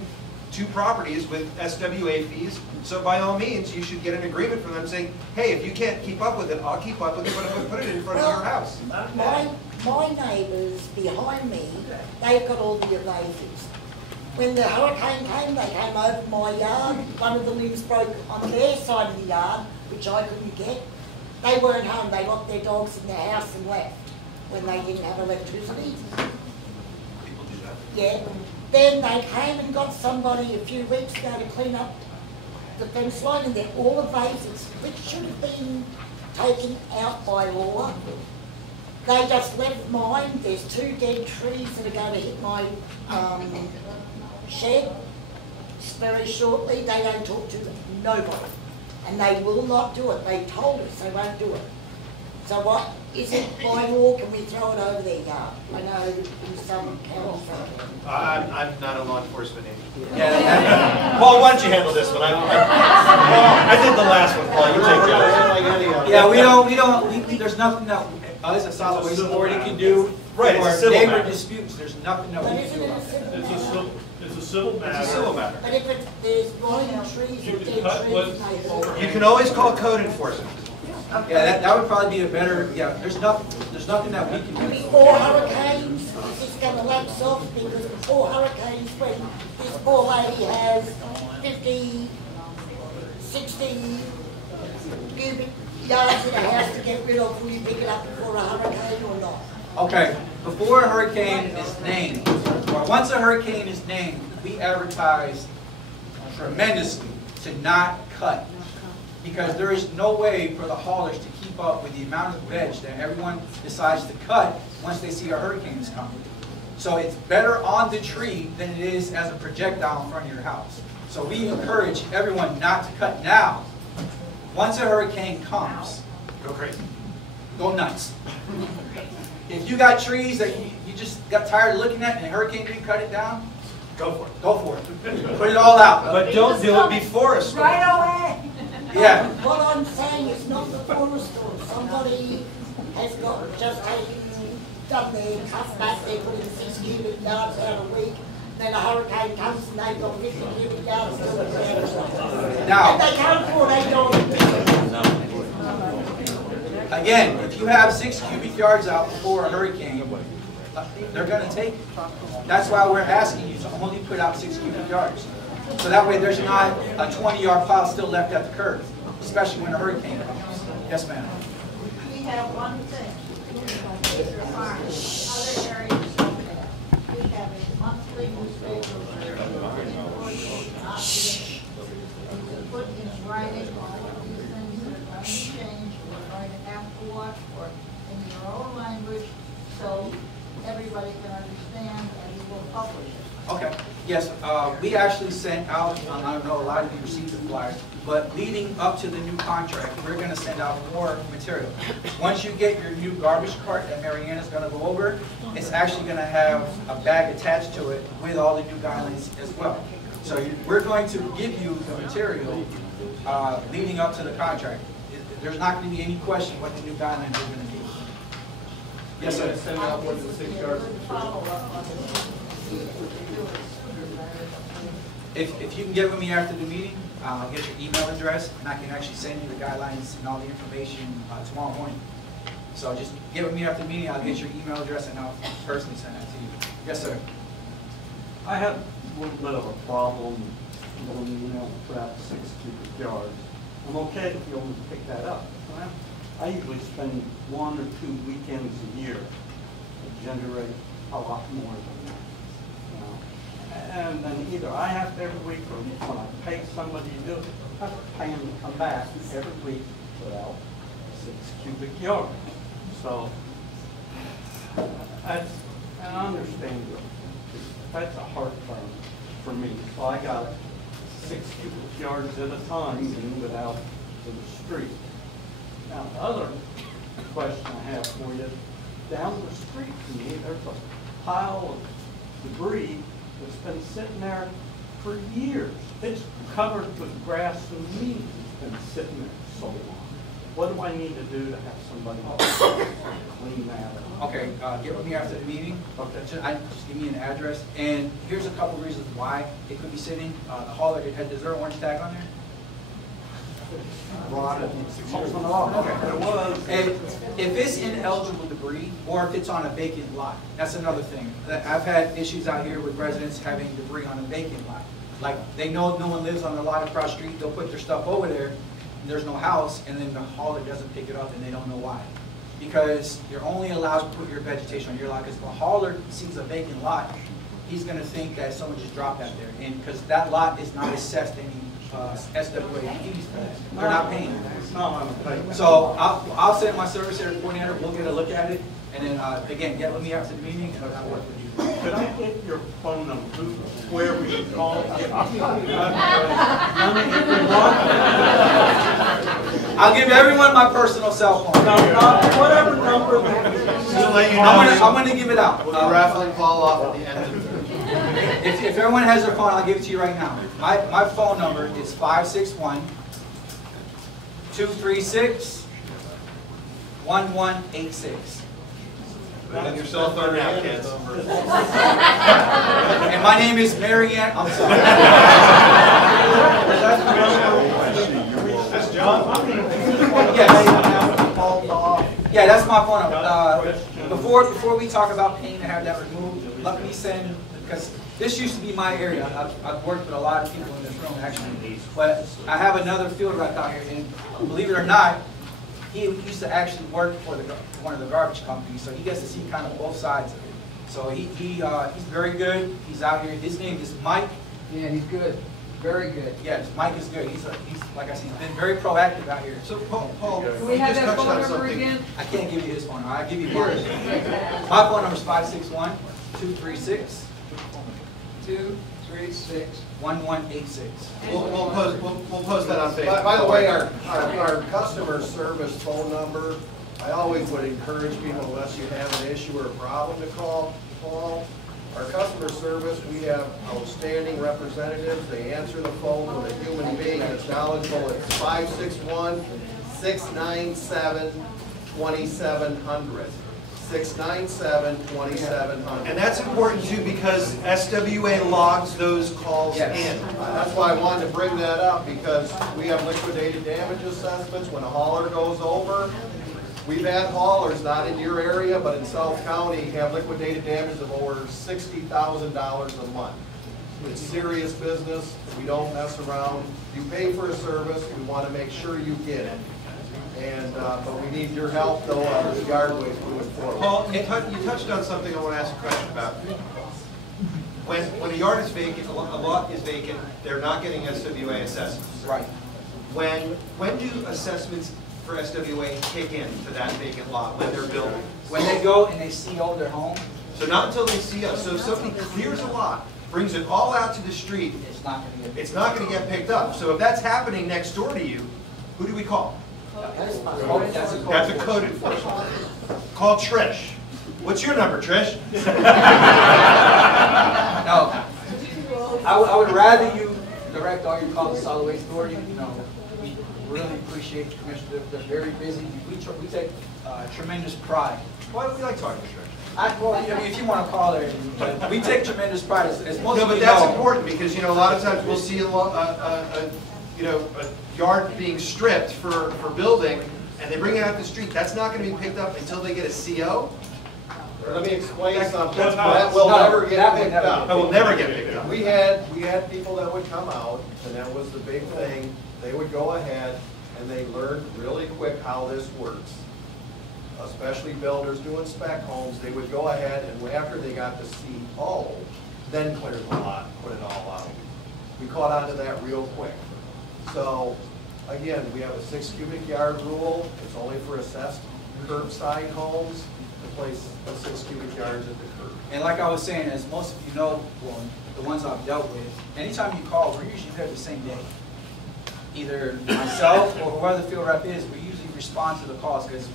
properties with SWA fees. So by all means, you should get an agreement from them saying, hey, if you can't keep up with it, I'll keep up with it, but if I put it in front of your house. My neighbours behind me, they've got all the evasives. When the hurricane came, they came over my yard. One of the limbs broke on their side of the yard, which I couldn't get. They weren't home. They locked their dogs in their house and left when they didn't have electricity. People do that. Yeah. Then they came and got somebody a few weeks ago to clean up the fence line, and they're all evasives, which should have been taken out by law. They just left mine. There's 2 dead trees that are going to hit my shed very shortly. They don't talk to nobody. And they will not do it. They told us they won't do it. So what, is it by law, can we throw it over their yard? I know in some counties they can. I'm not a law enforcement agent. Yeah. Paul, why don't you handle this one? I did the last one, Paul. You take care. Yeah, there's nothing that us as a solid waste authority can do. Right, it's a civil neighbor matter. disputes, there's nothing that we can do about that. It's a civil matter. It's a civil matter. But if there's blind trees or dead trees, maybe. You can always call code enforcement. Yeah, that would probably be a better, yeah, there's nothing that we can do. Before hurricanes, is this going to lapse off? Because before hurricanes, when this poor lady has 50, 60 cubic yards in a house to get rid of, will you pick it up before a hurricane or not? Okay, before a hurricane is named, or once a hurricane is named, we advertise tremendously to not cut. Because there is no way for the haulers to keep up with the amount of veg that everyone decides to cut once they see a hurricane is coming. So it's better on the tree than it is as a projectile in front of your house. So we encourage everyone not to cut now. Once a hurricane comes, Go crazy. go nuts. If you got trees that you just got tired of looking at and the hurricane didn't cut it down, Go for it. go for it. Put it all out. But don't do it before a storm. Right away. Yeah. What I'm saying is not before a storm. Somebody has just done their cut back, they put in 6 cubic yards out a week, then a hurricane comes and they've got 50 cubic yards to the ground. Now, And they can't afford $8. again, if you have 6 cubic yards out before a hurricane, they're going to take it. That's why we're asking you to only put out 6 cubic yards. So that way there's not a 20-yard pile still left at the curb, especially when a hurricane comes. Yes, ma'am. We have one thing. Other areas don't have. We have a monthly newspaper where we put in writing all of these things that are going to change. We're going to have to watch for it in your own language so everybody can understand, and we will publish it. Okay. Yes, we actually sent out, I don't know, a lot of you received the flyer, but leading up to the new contract, we're going to send out more material. Once you get your new garbage cart that Marianne is going to go over, it's actually going to have a bag attached to it with all the new guidelines as well. So we're going to give you the material leading up to the contract. There's not going to be any question what the new guidelines are going to be. Yes, sir. Send out more than 6 yards. If you can get with me after the meeting, I'll get your email address, and I can actually send you the guidelines and all the information tomorrow morning. So just get with me after the meeting, I'll get your email address, and I'll personally send that to you. Yes, sir. I have a little bit of a problem when you put out 6 cubic yards. I'm okay if you only pick that up. I usually spend 1 or 2 weekends a year to generate a lot more than that. And then either I have to every week, or when I pay somebody to do it, I have to pay them to come back every week to put out 6 cubic yards. So that's, and I understand that's a hard term for me. So I got 6 cubic yards at a time and it out to the street. Now the other question I have for you down the street from me, there's a pile of debris that's been sitting there for years. It's covered with grass and weeds. It's been sitting there so long. What do I need to do to have somebody clean that up? Okay, get with me after the meeting. Okay. Just give me an address. And here's a couple reasons why it could be sitting. The hauler, is there an orange tag on there? Okay. If it's ineligible debris, or if it's on a vacant lot, that's another thing. I've had issues out here with residents having debris on a vacant lot. Like, they know no one lives on the lot across the street, they'll put their stuff over there, and there's no house, and then the hauler doesn't pick it up, and they don't know why. Because you're only allowed to put your vegetation on your lot, because if a hauler sees a vacant lot, he's gonna think that someone just dropped that there, and because that lot is not assessed any SWA fees for that. They're not paying. So I'll send my service area coordinator, we'll get a look at it, and then again, get with me after the meeting, and I'll work with you. Could I get your phone number, where we can call? I'll give everyone my personal cell phone. Whatever number. I'm going to give it out. We'll be raffling Paul off at the end of the If everyone has their phone, I'll give it to you right now. My phone number is 561-236-1186. And your cell phone now, kids. And my name is Marianne. I'm sorry. That's John. Yes. Yeah, that's my phone number. Before we talk about paying to have that removed, let me send, because this used to be my area. I've worked with a lot of people in this room, actually. But I have another field rep out here, and believe it or not, he used to actually work for one of the garbage companies, so he gets to see kind of both sides of it. So he's very good. He's out here. His name is Mike. Yeah, he's good. Very good. Yes, Mike is good. He's like I said, he's been very proactive out here. So Paul, Can we have that phone number again? I can't give you his phone number. I'll give you mine. My phone number is 561-236-1186. We'll post that on Facebook. By the way, our customer service phone number, I always would encourage people, unless you have an issue or a problem, to call. Our customer service, we have outstanding representatives. They answer the phone with a human being that's knowledgeable. It's 561-697-2700. 697-2700. And that's important too, because SWA logs those calls in. That's why I wanted to bring that up, because we have liquidated damage assessments when a hauler goes over. We've had haulers, not in your area, but in South County, have liquidated damage of over $60,000 a month. It's serious business. We don't mess around. You pay for a service. We want to make sure you get it. And but we need your help, though, on the yardways moving forward. Paul, you touched on something I want to ask a question about. When a yard is vacant, a lot is vacant, they're not getting SWA assessments. Right. When do assessments for SWA kick in to that vacant lot when they're building? When they go and they CO their home. So not until they CO. So if somebody clears a lot, brings it all out to the street, it's not going to get picked up. So if that's happening next door to you, who do we call? That's a code enforcement. Call Trish. What's your number, Trish? No. I would rather you direct all your calls to solid waste authority. We really appreciate the commissioner. They're very busy. We take tremendous pride. Why do we like talking to Trish? If you want to call her, but we take tremendous pride. As most no, of but you that's know, important, because a lot of times we'll see a yard being stripped for building, and they bring it out the street. That's not going to be picked up until they get a CO. Let me explain something. That will never get picked up. That will never get picked up. We had people that would come out, and that was the big thing. They would go ahead, and they learned really quick how this works. Especially builders doing spec homes, they would go ahead, and after they got the CO, then clear the lot, put it all out. We caught on to that real quick. So, again, we have a 6 cubic yard rule. It's only for assessed curbside homes to place 6 cubic yards at the curb. and like I was saying, as most of you know, well, the ones I've dealt with, anytime you call, we're usually there the same day. Either myself or whoever the field rep is, we usually respond to the calls, because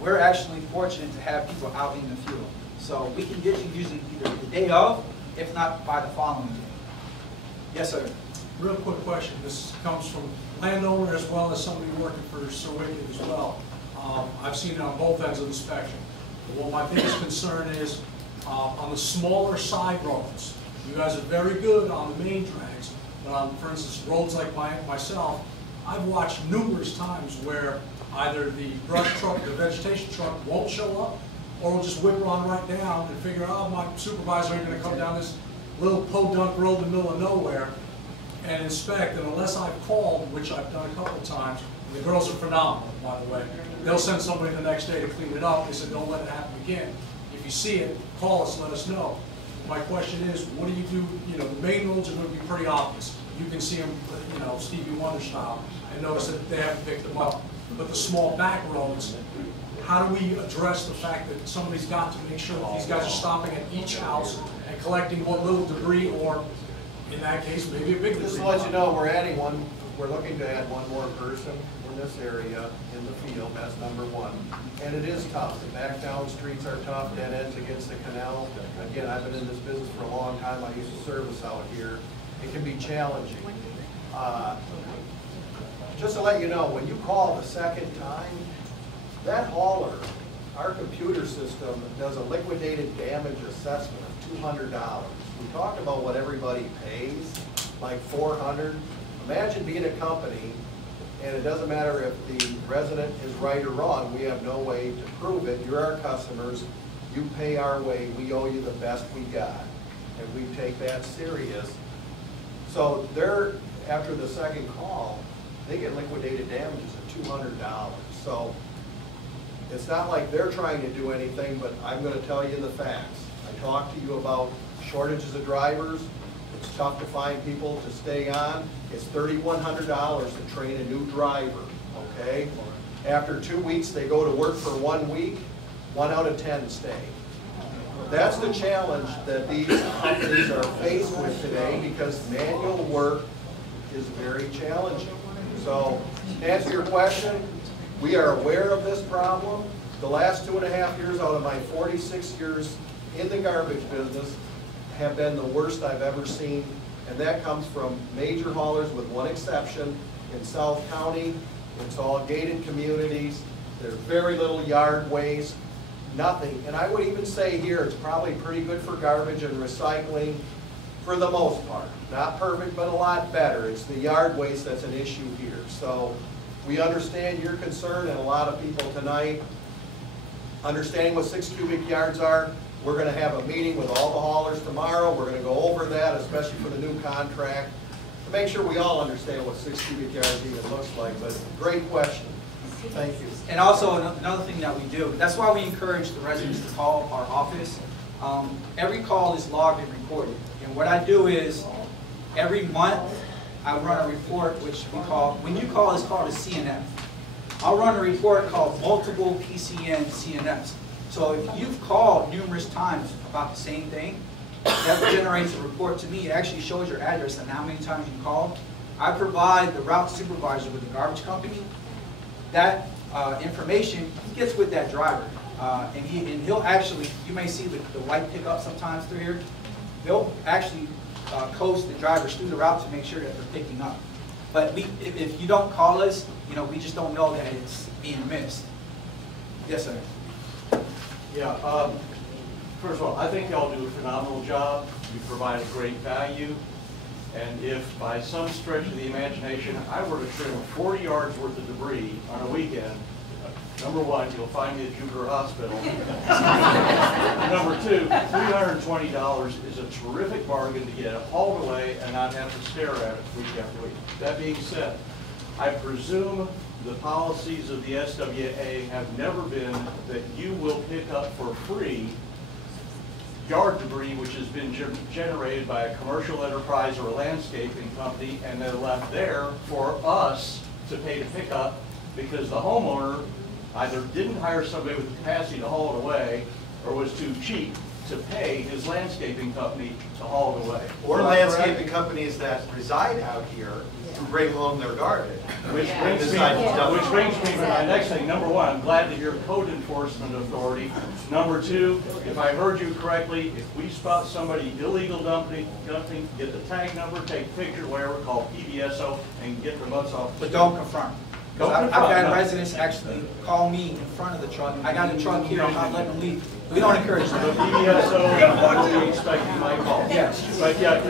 we're actually fortunate to have people out in the field. So we can get you using either the day of, if not by the following day. Yes, sir. Real quick question. This comes from landowner as well as somebody working for Sir Wicked as well. I've seen it on both ends of the spectrum. But what my biggest concern is on the smaller side roads. You guys are very good on the main drags, but on, for instance, roads like myself, I've watched numerous times where either the brush truck, the vegetation truck won't show up, or will just whip on right down and figure, oh, my supervisor ain't gonna come down this little podunk road in the middle of nowhere and inspect, and unless I've called, which I've done a couple of times, the girls are phenomenal, by the way. They'll send somebody the next day to clean it up. They said, don't let it happen again. If you see it, call us, let us know. My question is, what do you do? You know, the main roads are going to be pretty obvious. You can see them, you know, Stevie Wonder style, and notice that they haven't picked them up. But the small back roads, how do we address the fact that somebody's got to make sure that these guys are stopping at each house and collecting what little debris, or in that case, maybe a big debris? Just to let you know, we're looking to add one more person in this area in the field. That's number one. And it is tough. The back down streets are tough, dead ends against the canal. Again, I've been in this business for a long time. I used to service out here. It can be challenging. Just to let you know, when you call the second time, that hauler, our computer system does a liquidated damage assessment of $200. We talked about what everybody pays, like $400. Imagine being a company, and it doesn't matter if the resident is right or wrong. We have no way to prove it. You're our customers. You pay our way. We owe you the best we got, and we take that serious. So they're, after the second call, they get liquidated damages of $200. So it's not like they're trying to do anything, but I'm going to tell you the facts. I talked to you about shortages of drivers. It's tough to find people to stay on. It's $3,100 to train a new driver, okay? After 2 weeks, they go to work for 1 week, 1 out of 10 stay. That's the challenge that these companies are faced with today, because manual work is very challenging. So, to answer your question, we are aware of this problem. The last 2.5 years out of my 46 years in the garbage business have been the worst I've ever seen, and that comes from major haulers, with one exception. In South County, it's all gated communities. There's very little yard waste, nothing. And I would even say here, it's probably pretty good for garbage and recycling for the most part. Not perfect, but a lot better. It's the yard waste that's an issue here. So we understand your concern, and a lot of people tonight, understanding what 6 cubic yards are. We're going to have a meeting with all the haulers tomorrow. We're going to go over that, especially for the new contract, to make sure we all understand what 6 cubic yards even looks like. But great question. Thank you. And also another thing that we do, that's why we encourage the residents to call our office. Every call is logged and recorded. And what I do is, every month, I run a report, which we call, when you call, it's called a CNF. I'll run a report called multiple PCN CNFs. So if you've called numerous times about the same thing, that generates a report to me. It actually shows your address and how many times you called. I provide the route supervisor with the garbage company. That information, he gets with that driver. And he'll actually, you may see the white pickup sometimes through here. They'll actually coast the drivers through the route to make sure that they're picking up. But if you don't call us, you know, we just don't know that it's being missed. Yes, sir. Yeah, first of all, I think y'all do a phenomenal job. You provide a great value. And if by some stretch of the imagination I were to trim 40 yards worth of debris on a weekend, number one, you'll find me at Jupiter Hospital. Number two, $320 is a terrific bargain to get it hauled away and not have to stare at it week after week. That being said, I presume the policies of the SWA have never been that you will pick up for free yard debris which has been generated by a commercial enterprise or a landscaping company, and they're left there for us to pay to pick up because the homeowner either didn't hire somebody with the capacity to haul it away or was too cheap to pay his landscaping company to haul it away. Or landscaping companies that reside out here who bring home their garbage. Which brings me to my next thing. Number one, I'm glad that you're a code enforcement authority. Number two, if I heard you correctly, if we spot somebody illegal dumping, get the tag number, take a picture, whatever, call PBSO, and get the butts off. But don't confront. Don't I've confront, had no. residents actually call me in front of the truck. I got a truck here, I'm not letting them leave. We don't encourage The that. PBSO, we expect you might call. Yes. But yeah,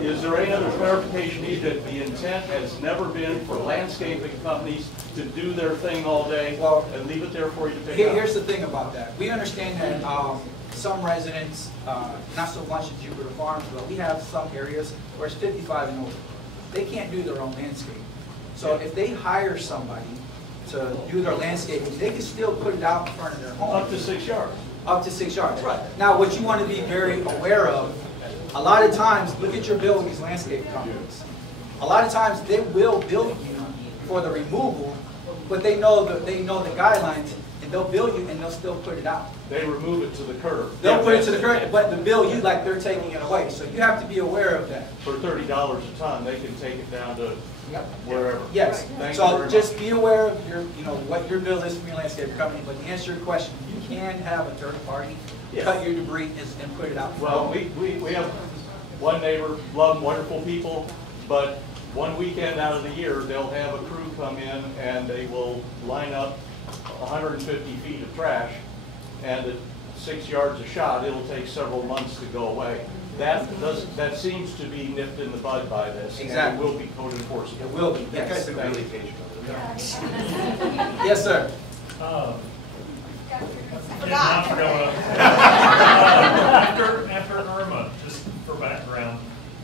is there any other clarification needed? The intent has never been for landscaping companies to do their thing all day and leave it there for you to pick up. Here's the thing about that. We understand that some residents, not so much at Jupiter Farms, but we have some areas where it's 55 and over. They can't do their own landscape. So if they hire somebody to do their landscaping, they can still put it out in front of their home. Up to 6 yards. Up to 6 yards. Right. Now, what you want to be very aware of, a lot of times, look at your bill with these landscape companies. A lot of times, they will bill you for the removal, but they know the guidelines, and they'll bill you, and they'll still put it out. They remove it to the curb. They'll put it to the curb, but the bill you like they're taking it away. So you have to be aware of that. For $30 a ton, they can take it down to wherever. Yes. Thank you So very just much. be aware of your, what your bill is from your landscape company. But to answer your question, you can have a third party cut your debris and put it out. Well, we have one neighbor, love them, wonderful people, but one weekend out of the year, they'll have a crew come in and they will line up 150 feet of trash, and at 6 yards a shot, it'll take several months to go away. That seems to be nipped in the bud by this. Exactly. And it will be code enforcement. It will be, That yes. guy's been really patient. Yes, sir. After Irma, just for background,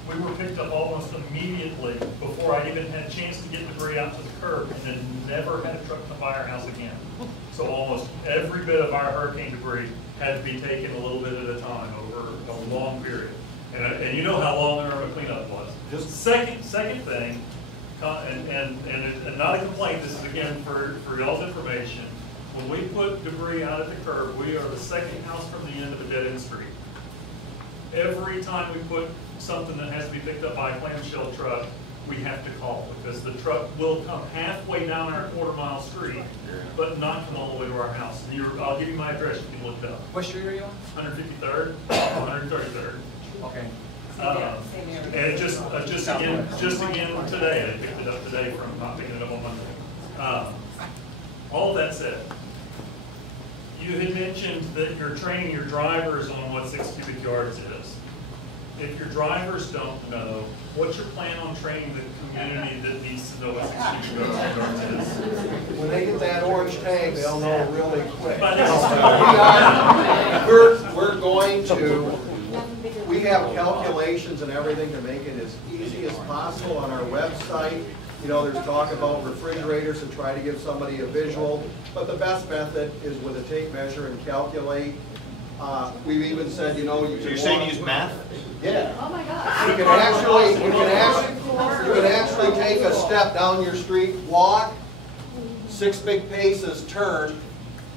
we were picked up almost immediately before I even had a chance to get debris out to the curb, and then never had a truck come by our house again. So almost every bit of our hurricane debris had to be taken a little bit at a time over a long period. And you know how long the Irma cleanup was. Just second thing, and not a complaint, this is again for y'all's information. When we put debris out at the curb, we are the second house from the end of a dead-end street. Every time we put something that has to be picked up by a clamshell truck, we have to call, because the truck will come halfway down our quarter-mile street, but not come all the way to our house. I'll give you my address, you can look it up. What street are you on? 153rd, 133rd. Okay. And just again today, I picked it up today from not picking it up on Monday. All that said, you had mentioned that you're training your drivers on what 6 cubic yards is. If your drivers don't know, what's your plan on training the community that needs to know what 6 cubic yards is? When they get that orange tag, they'll know really quick. We're going to, we have calculations and everything to make it as easy as possible on our website. There's talk about refrigerators to try to give somebody a visual, but the best method is with a tape measure and calculate. We've even said, you can So you're saying use math? Yeah. Oh my gosh. You can actually take a step down your street, walk, 6 big paces, turn,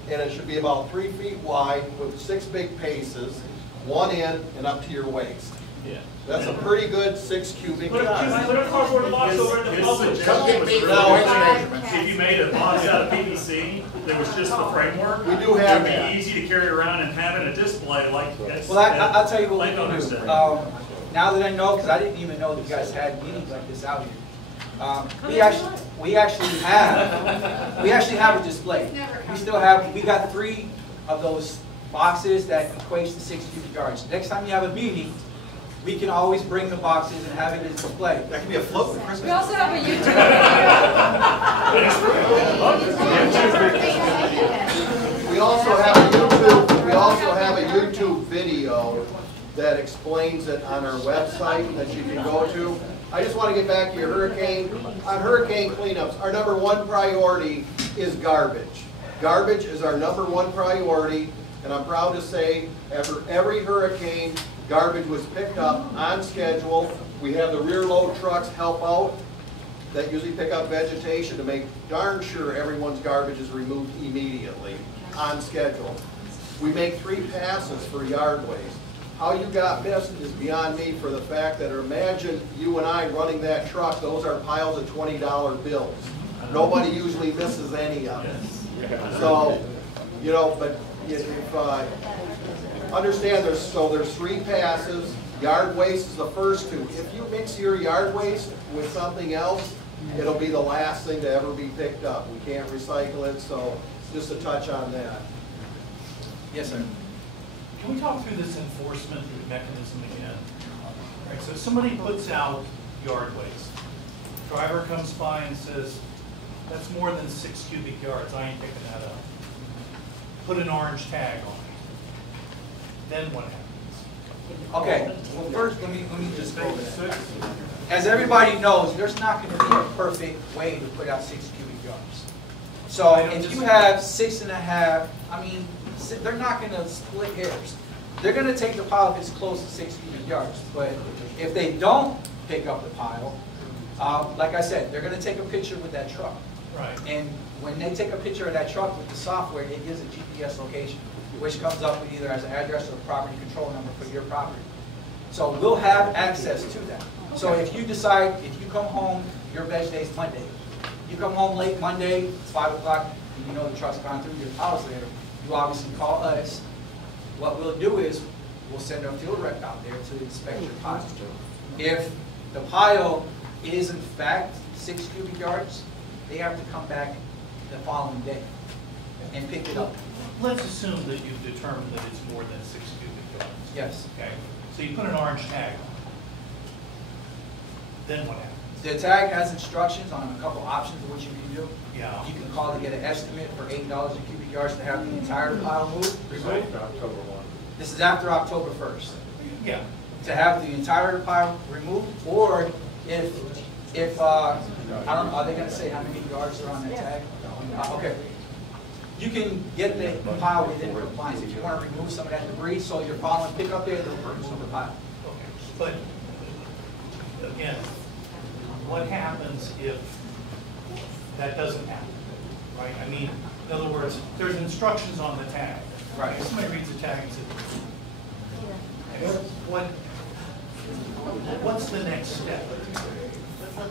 and it should be about 3 feet wide with 6 big paces, one in and up to your waist. Yeah. That's a pretty good 6 cubic Put a cardboard box over in the public. If you made a box out of PVC that was just the framework, we do have it that. would be easy to carry around and have in a display like this. Well, I'll tell you what we can do. Now that I know, because I didn't even know that you guys had meetings like this out here. We actually have a display. We got 3 of those boxes that equates to 6 cubic yards. Next time you have a meeting, we can always bring the boxes and have it as a display. That can be a float for Christmas. We also have a YouTube video. We also have a YouTube video that explains it on our website that you can go to. I just want to get back to your hurricane. On hurricane cleanups, our number 1 priority is garbage. Garbage is our #1 priority, and I'm proud to say after every hurricane, garbage was picked up on schedule. We have the rear load trucks help out that usually pick up vegetation to make darn sure everyone's garbage is removed immediately on schedule. we make 3 passes for yard waste. How you got missed is beyond me for the fact that imagine you and I running that truck, those are piles of $20 bills. Nobody usually misses any of it. So, you know, but if, understand there's 3 passes, yard waste is the first 2. If you mix your yard waste with something else, it'll be the last thing to ever be picked up. We can't recycle it, so just a touch on that. Yes, sir. Can we talk through this enforcement mechanism again? All right, so somebody puts out yard waste. Driver comes by and says, that's more than 6 cubic yards, I ain't picking that up. Put an orange tag on it. Then what happens? Okay, well first let me just go over that. As everybody knows, there's not going to be a perfect way to put out 6 cubic yards. So if you have 6.5, I mean, they're not going to split hairs. They're going to take the pile if it's close to 6 cubic yards. But if they don't pick up the pile, like I said, they're going to take a picture with that truck. Right. And when they take a picture of that truck with the software, it gives a GPS location, which comes up with either as an address or a property control number for your property. So we'll have access to that. So if you decide, if you come home, your veg day is Monday. You come home late Monday, it's 5 o'clock, and you know the truck's gone through, your pile's there. You obviously call us. What we'll do is we'll send a field rep out there to inspect your pile. If the pile is in fact 6 cubic yards, they have to come back the following day and pick it up. Let's assume that you've determined that it's more than 6 cubic yards. Yes. Okay. So you put an orange tag on it. Then what happens? The tag has instructions on a couple options of what you can do. Yeah. You can call to get an estimate for $8 a cubic yards to have the entire pile moved. October 1. This is after October 1st. Yeah. To have the entire pile removed, or if I don't know, are they going to say how many yards are on that tag? Okay. You can get the pile within compliance. If you want to remove some of that debris, so you're following pick up there, they'll remove the pile. Okay. But again, what happens if that doesn't happen? Right? I mean, in other words, there's instructions on the tag. Right. Somebody reads the tag and says, what's the next step?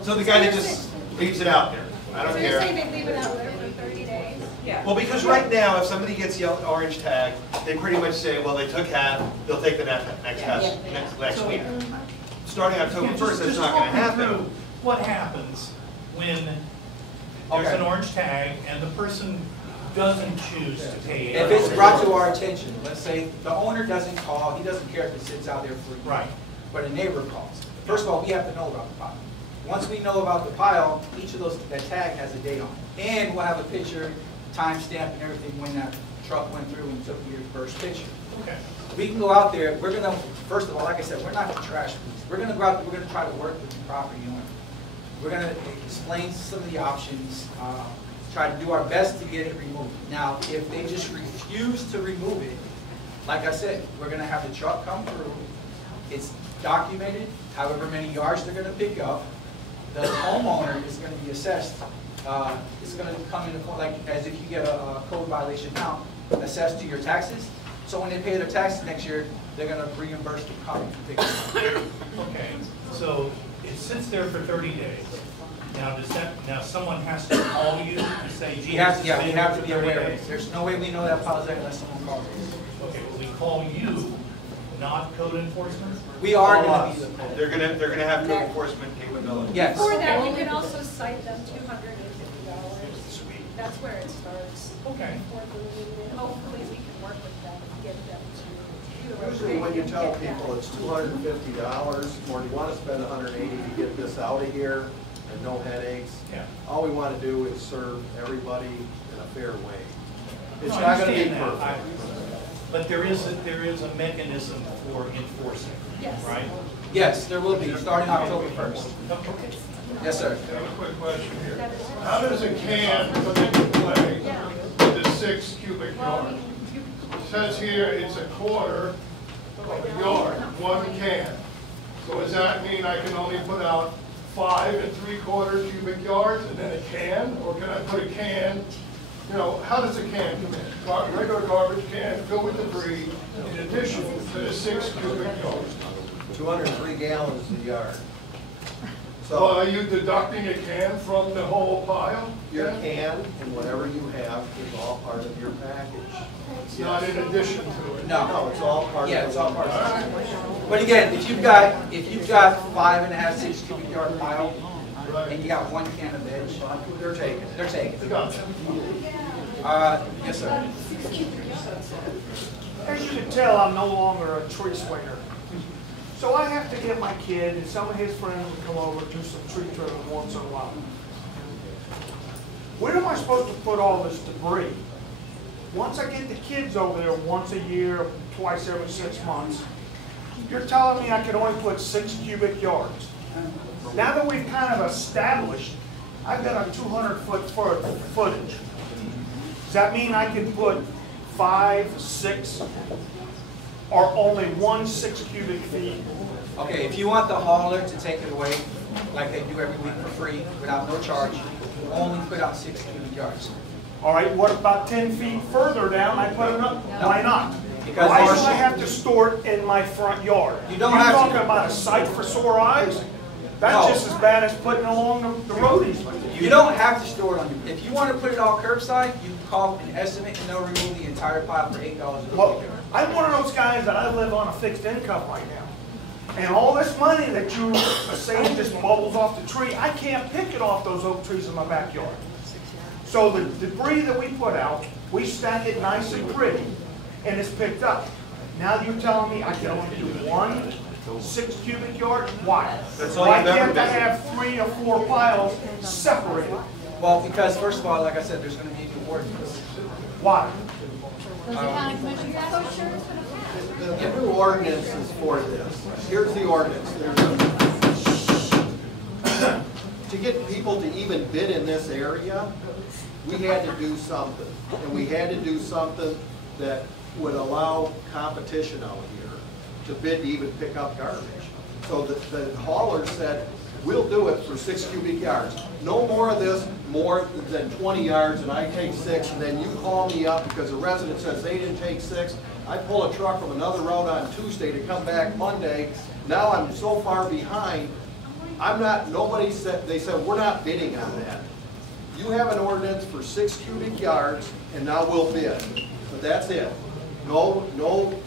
So the guy that just leaves it out there, I don't So you're care. saying they leave it out there for 30 days? Yeah. Well, because right now, if somebody gets the orange tag, they pretty much say, well, they took half, they'll take the next half next week. Starting October 1st, that's not going to happen. What happens when there's an orange tag and the person doesn't choose to pay? If it's brought to our attention, let's say the owner doesn't call, he doesn't care if it sits out there for a year. Right. But a neighbor calls. First of all, we have to know about the pile. Once we know about the pile, each of those, that tag has a date on it. And we'll have a picture, timestamp and everything when that truck went through and took your first picture. Okay. We can go out there, we're gonna, first of all, like I said, we're not the trash police. We're gonna go out there, we're gonna try to work with the property owner. We're gonna explain some of the options, try to do our best to get it removed. Now, if they just refuse to remove it, like I said, we're gonna have the truck come through. It's documented, however many yards they're gonna pick up. The homeowner is gonna be assessed. It's gonna come in like as if you get a code violation now, assessed to your taxes. So when they pay their taxes next year, they're gonna reimburse the company to pick it up. Okay, so it sits there for 30 days. Now, now someone has to call you and say, gee, We have to be for 30 aware of days. it. There's no way we know that pile is there unless someone calls us. Okay, well, we call you, not code enforcement? We are Call gonna us. be the code. They're gonna have code enforcement capability. Yes. For that, you can also cite them $250. That's where it starts. Okay. And hopefully we can work with them and get them to. Usually when you tell people it's $250, or you want to spend $180 to get this out of here, and no headaches, all we want to do is serve everybody in a fair way. It's No, I not going to be understand that. perfect. But there is a mechanism for enforcing, right? Yes, there will be, starting October 1st. Okay. Yes, sir. I have a quick question here. How does a can come into play with the 6 cubic yards? It says here it's a quarter of a yard, 1 can. So does that mean I can only put out 5 3/4 cubic yards and then a can? Or can I put a can You know, how does a can come in? Regular garbage can filled with debris in addition to the 6 cubic yards. 203 gallons a yard. So are you deducting a can from the whole pile? Your can and whatever you have is all part of your package. It's not in addition to it? No, it's all part of it. Yeah, it's all part of it. But again, if you've got 5.5, 6 cubic yard pile, and you got 1 can of veg, They're taken. they're taken. Gotcha. Yes, sir. As you can tell, I'm no longer a tree swinger. So I have to get my kid and some of his friends to come over and do some tree trimming once in a while. Where am I supposed to put all this debris? Once I get the kids over there once a year, twice every 6 months, you're telling me I can only put 6 cubic yards. Now that we've kind of established, I've got a 200-foot footage. Does that mean I can put 5, 6, or only 1 6 cubic feet? Okay, if you want the hauler to take it away, like they do every week for free, without no charge, you only put out 6 cubic yards. All right, what about 10 feet further down, I put it up? No. Why not? Because why do I have to store it in my front yard? You don't You're have to. talking about a sight for sore eyes? That's No. just as bad as putting it along the road easement. You don't have to store it on your, if you want to put it all curbside, you can call an estimate and they'll remove the entire pile for $8 a Well, cubic yard. I'm one of those guys that I live on a fixed income right now. And all this money that you are saying just bubbles off the tree, I can't pick it off those oak trees in my backyard. So the debris that we put out, we stack it nice and pretty, and it's picked up. Now you're telling me I can only do 1 6 cubic yard? Why? That's all Why you've ever can't I been. have 3 or 4 piles separated? Well, because first of all, like I said, there's going to be a new ordinance. Why? Does the county commission get so sure it's gonna pass? The new ordinance is for this. Here's the ordinance. To get people to even bid in this area, we had to do something. And we had to do something that would allow competition out here to bid to even pick up garbage. So the hauler said, we'll do it for 6 cubic yards. No more of this, more than 20 yards, and I take 6, and then you call me up because a resident says they didn't take 6. I pull a truck from another road on Tuesday to come back Monday. Now I'm so far behind. Nobody said, they said, we're not bidding on that. You have an ordinance for 6 cubic yards, and now we'll bid. But that's it. No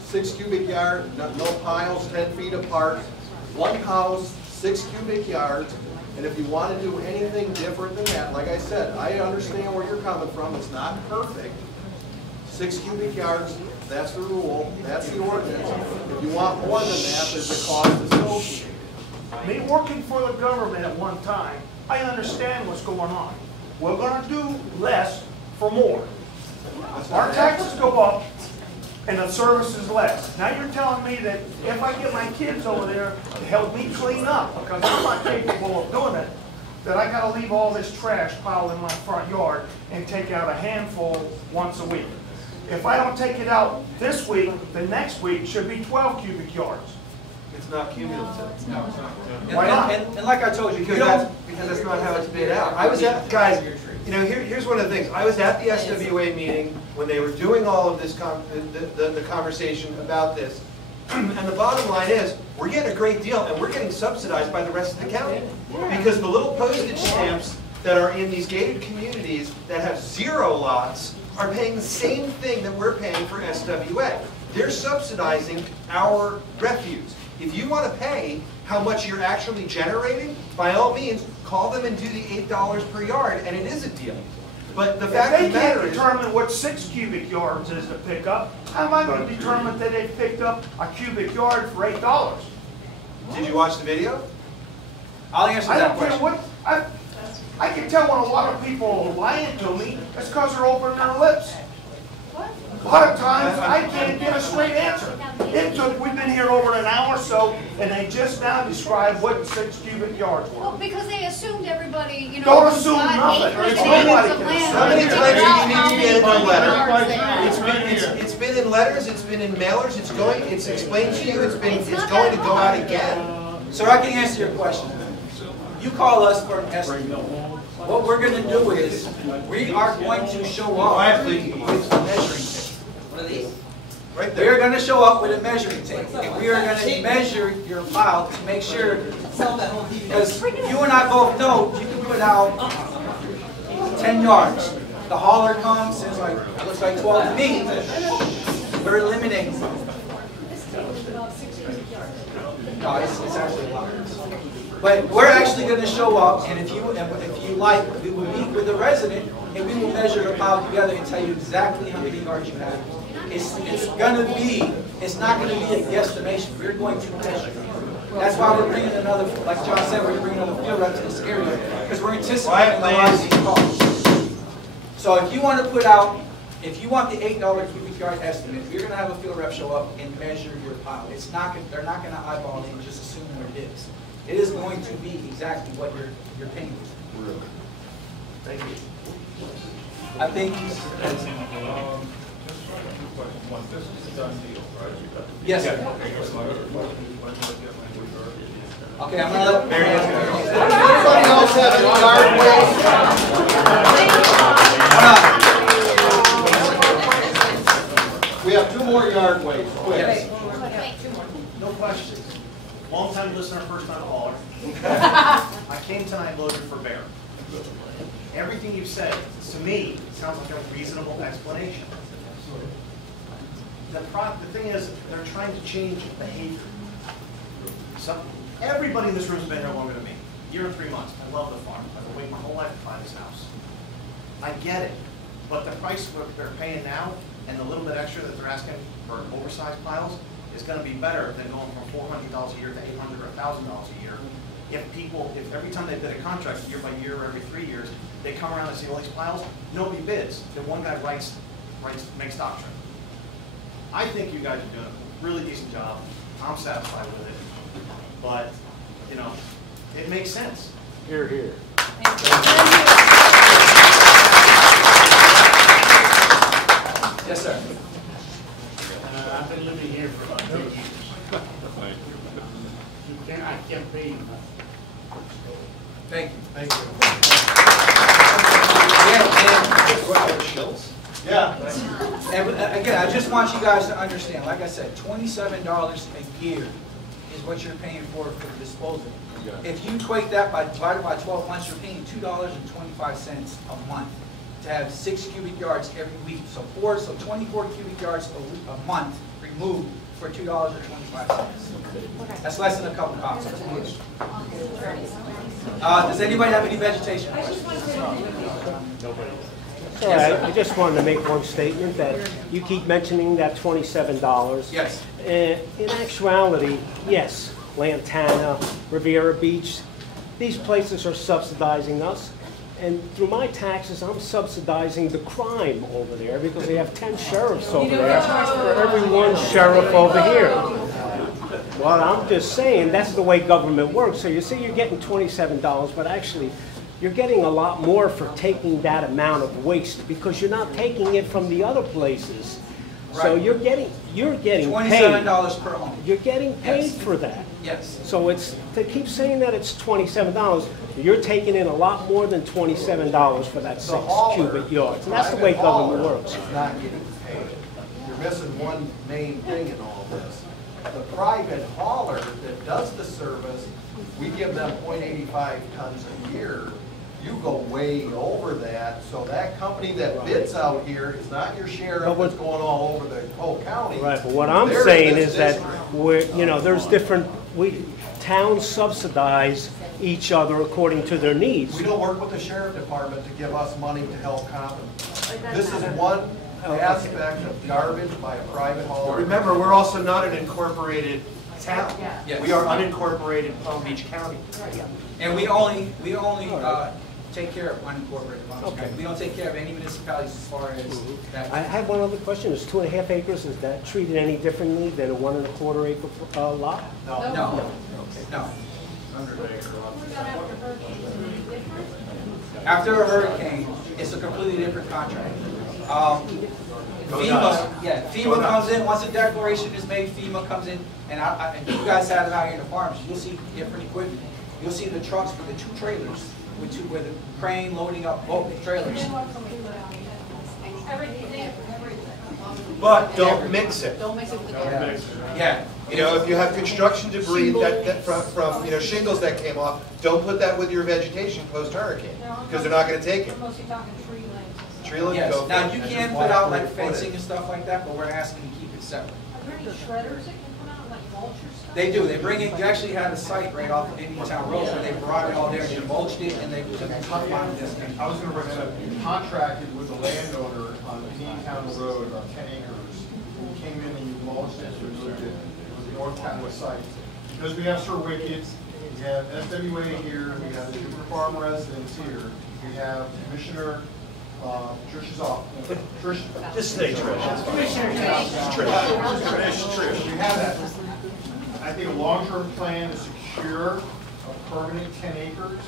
6 cubic yard, no piles 10 feet apart. 1 house, 6 cubic yards. And if you want to do anything different than that, like I said, I understand where you're coming from. It's not perfect. 6 cubic yards, that's the rule. That's the ordinance. If you want more than that, there's a cost associated. Me working for the government at one time, I understand what's going on. We're going to do less for more. Our taxes go up and the service is less. Now you're telling me that if I get my kids over there to help me clean up, because I'm not capable of doing it, that I got to leave all this trash piled in my front yard and take out a handful once a week. If I don't take it out this week, the next week should be 12 cubic yards. It's not cumulative. No. Why not? And like I told you, Because that's not how it's bid out. I was at, guys, you know, here's one of the things. I was at the SWA meeting when they were doing all of this, the conversation about this. And the bottom line is, we're getting a great deal, and we're getting subsidized by the rest of the county. Because the little postage stamps that are in these gated communities that have 0 lots are paying the same thing that we're paying for SWA. They're subsidizing our refuse. If you want to pay how much you're actually generating, by all means, call them and do the $8 per yard, and it is a deal. But the fact of the matter If they can't determine what 6 cubic yards is to pick up, how am I going to determine that they picked up a cubic yard for $8? Did you watch the video? I'll answer I that don't care question. what. I can tell when a lot of people are lying to me. It's because they're opening their lips. A lot of times I can't get a straight answer. We've been here over an hour or so, and they just now described what 6 cubic yards were. Well, because they assumed everybody, you know, Don't who's assume got nothing. 8 Nobody acres of can land. How many times do you need to get in a letter? yards they have. It's been in letters, it's been in mailers, it's explained to you, it's going to go out again. So I can answer your question. you call us for an estimate. What we're going to do is, we are going to show up with a measuring tape. What are these? Right there. We are going to show up with a measuring tape, and we are going to measure your pile to make sure, because you and I both know you can put out 10 yards. The hauler comes, says like, it looks like 12 feet. We're eliminating. No, it's actually a lot. But we're actually going to show up, and if you like, we will meet with the resident, and we will measure the pile together and tell you exactly how many yards you have. It's not going to be a guesstimation. We're going to measure. That's why we're bringing another, like John said, we're bringing another field rep to this area, because we're anticipating a lot of these costs. So if you want to put out, if you want the $8 cubic yard estimate, you're going to have a field rep show up and measure your pile. They're not going to eyeball it and just assume what it is. It is going to be exactly what you're paying for. Really? Thank you. I think this is a done deal, right? yes, sir. Okay, I'm going to let Anybody else have any yard waste? We have 2 more yard waste. Quick. Yes. No questions. Long time listener, first time caller. I came tonight loaded for bear. Everything you've said, to me, sounds like a reasonable explanation. The thing is, they're trying to change behavior. Everybody in this room has been here longer than me. Year and 3 months. I love the farm. I've been waiting my whole life to buy this house. I get it. But the price what they're paying now and the little bit extra that they're asking for oversized piles is going to be better than going from $400 a year to $800 or $1,000 a year. If every time they bid a contract year by year or every 3 years, they come around and see all these piles, nobody bids. Then one guy makes doctrine. I think you guys are doing a really decent job. I'm satisfied with it. But, you know, it makes sense. Here, here. Yes, sir. I've been living here for about 2 years. I can't pay you. Thank you. Thank you. Yeah. And again, I just want you guys to understand, like I said, $27 a year is what you're paying for the disposal. If you equate that divided by 12 months, you're paying $2.25 a month to have 6 cubic yards every week. So 24 cubic yards a month removed for $2.25. That's less than a couple pounds. Does anybody have any vegetation questions? Sorry, I just wanted to make one statement that you keep mentioning that $27. Yes. In actuality, yes, Lantana, Riviera Beach, these places are subsidizing us. And through my taxes, I'm subsidizing the crime over there because they have 10 sheriffs over there for every 1 sheriff over here. Well, I'm just saying that's the way government works. So you see you're getting $27, but actually you're getting a lot more for taking that amount of waste because you're not taking it from the other places. Right. So you're getting $27 per home. You're getting paid for that. Yes. So to keep saying that it's $27, you're taking in a lot more than $27 for that 6 cubic yards. And that's the way government works. It's not getting paid. You're missing one main thing in all this. The private hauler that does the service, we give them 0.85 tons a year. You go way over that, so that company that bids out here is not your sheriff that's going all over the whole county. Right, but what I'm saying is that there's different, towns subsidize each other according to their needs. We don't work with the sheriff department to give us money to help compensate. This is one aspect of garbage by a private hauler. Remember, we're also not an incorporated town. Yes. We are unincorporated Palm Beach County. And we only take care of unincorporated Palm Beach County. We don't take care of any municipalities as far as that. I have one other question. Is 2.5 acres, is that treated any differently than a 1.25 acre lot? No. No. No. After a hurricane, it's a completely different contract. FEMA comes in, once a declaration is made, FEMA comes in, and you guys have it out here in the farms, you'll see different equipment. you'll see the trucks with the 2 trailers, with the crane loading up both trailers. But don't mix it. Don't mix it with the Yeah. You know, if you have construction debris that from you know, shingles that came off, don't put that with your vegetation post-hurricane, because they're not going to take it. Mostly talking tree limbs. Tree limbs Yes. go Now, first. you can put out like fencing and stuff like that, but we're asking to keep it separate. Are there any shredders that can come out, like mulch or stuff? They do. They bring it. You actually had a site right off of Indiantown Road where they brought it all there, they mulched it, and they took a tough on this. I was gonna bring that up. You contracted with the landowner on Indiantown Road, about 10 acres. You came in and you mulched it, you moved it. It was the North Catawba site. Because we have Sir Wicked, we have SWA here, we have the Cooper Farm residents here, we have Commissioner Trish's office. Trish. Just say Trish. Trish. We have that. I think a long-term plan to secure a permanent 10 acres.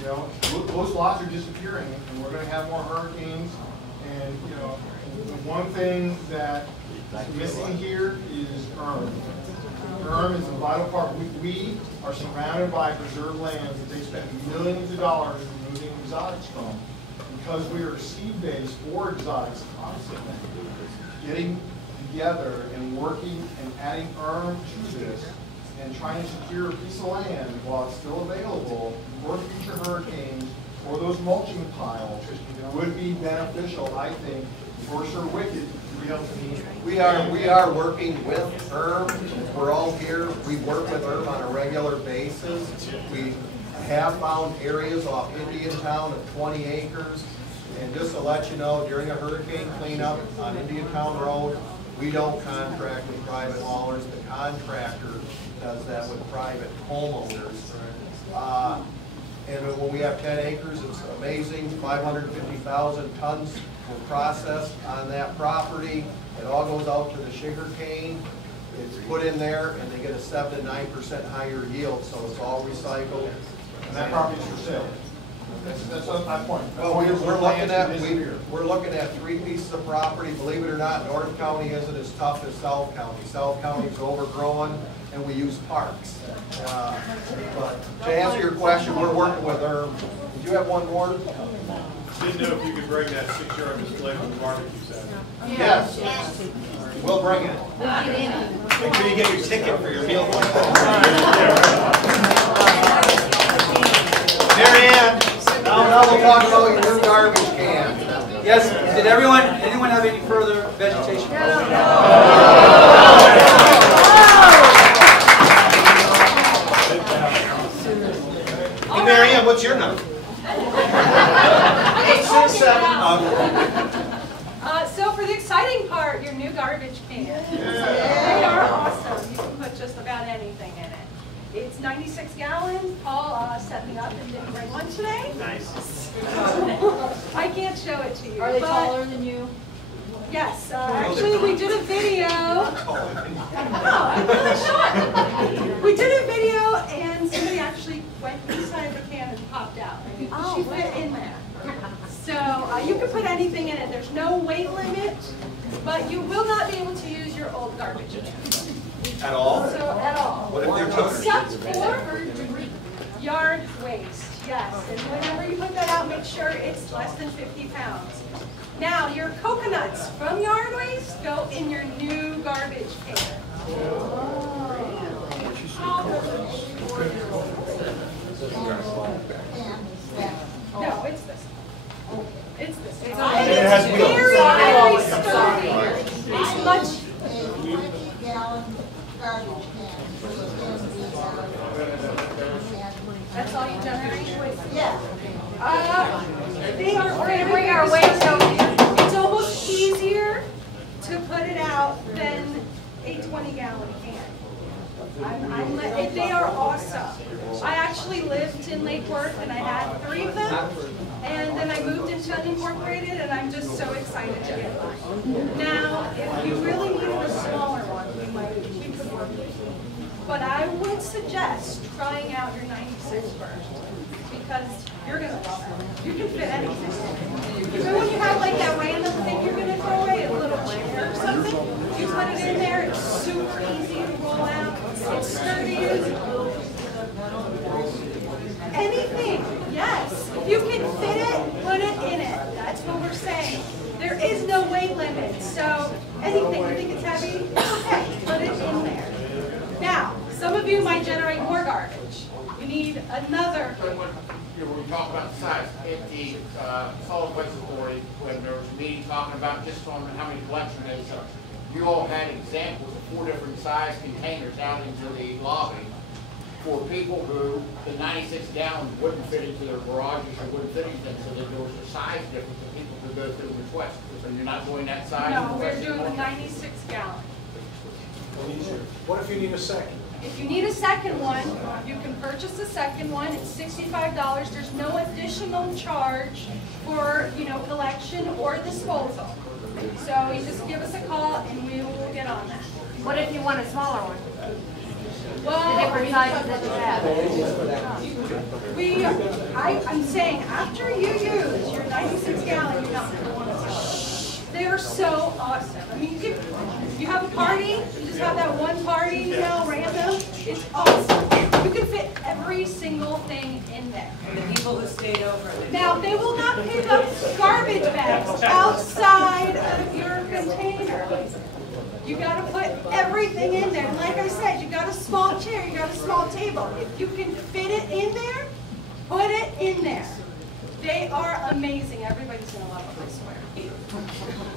You know, those lots are disappearing, and we're going to have more hurricanes. And you know, the one thing that is missing here is ERM. ERM is a vital part. We are surrounded by preserved lands that they spend millions of dollars removing exotics from. Because we are seed-based for exotics constantly, getting together and working and adding ERM to this and trying to secure a piece of land while it's still available for future hurricanes or those mulching piles would be beneficial, I think, for Sir Wicked to be able to meet. We are working with ERM. We're all here. We work with ERM on a regular basis. We have found areas off Indiantown of 20 acres. And just to let you know, during a hurricane cleanup on Indiantown Road, we don't contract with private haulers. The contractor does that with private homeowners. And when we have 10 acres, it's amazing. 550,000 tons were processed on that property. It all goes out to the sugar cane. It's put in there, and they get a 7 to 9% higher yield, so it's all recycled. And that property is for sale. That's my point. Well, we're looking at 3 pieces of property. Believe it or not, North County isn't as tough as South County. South County's overgrown, and we use parks. But to answer your question, we're working with ERM. Did you have one more? Didn't know if you could bring that 6-yard display from the barbecue set. Yes. We'll bring it. Make sure you get your ticket for your meal. Mary Ann. Now we'll talk about your new garbage can. Yes. Did anyone have any further vegetation? Hey, Mary Ann, what's your number? 867. So for the exciting part, your new garbage cans. They are awesome. You can put just about anything in it. It's 96 gallons. Paul set me up and didn't bring one today. Nice. I can't show it to you. Are they taller than you? Yes. Actually, we did a video. No, I'm really short. We did a video, and somebody actually went inside the can and popped out. She fit in there. So you can put anything in it. There's no weight limit, but you will not be able to use your old garbage cans. At all? So at all. What if they're tough? Except for yard waste, yes. And whenever you put that out, make sure it's less than 50 pounds. Now, your coconuts from yard waste go in your new garbage can. No, it's this. It's this. It's very, very sturdy. It's much. That's all you generate? Yeah. They are very our way, so it's almost easier to put it out than a 20-gallon can. They are awesome. I actually lived in Lake Worth and I had 3 of them, and then I moved into unincorporated, and I'm just so excited to get mine. Now, if you really needed a smaller one, we could work with you. But I would suggest trying out your 96 first, because you're going to love it. You can fit anything. So when you have like that random thing you're going to throw away, a little chair or something, you put it in there, it's super easy to roll out, it's sturdy. you can fit it, put it in it. That's what we're saying. There is no weight limit, so anything you think it's heavy, okay, put it in there. Now, some of you might generate more garbage. You need another. When we talk about the size, at the solid waste authority, when there was a meeting talking about just on how many collection is, you all had examples of 4 different size containers out into the lobby for people who the 96 gallons wouldn't fit into their garages or wouldn't fit anything, so that there was a size difference that people could go through and request. So you're not doing that size? No, we're doing the 96 gallon. What if you need a second? If you need a second one, you can purchase a second one. It's $65. There's no additional charge for, collection or disposal. So you just give us a call and we will get on that. What if you want a smaller one? Well, The different sizes that you have. I'm saying after you use your 96 gallon, they are so awesome. I mean, you have a party, you just have that one party, random. It's awesome. You can fit every single thing in there. The people who stayed over. Now, they will not pick up garbage bags outside of your container. You got to put everything in there. Like I said, you got a small chair, you got a small table. If you can fit it in there, put it in there. They are amazing. Everybody's going to love them, I swear.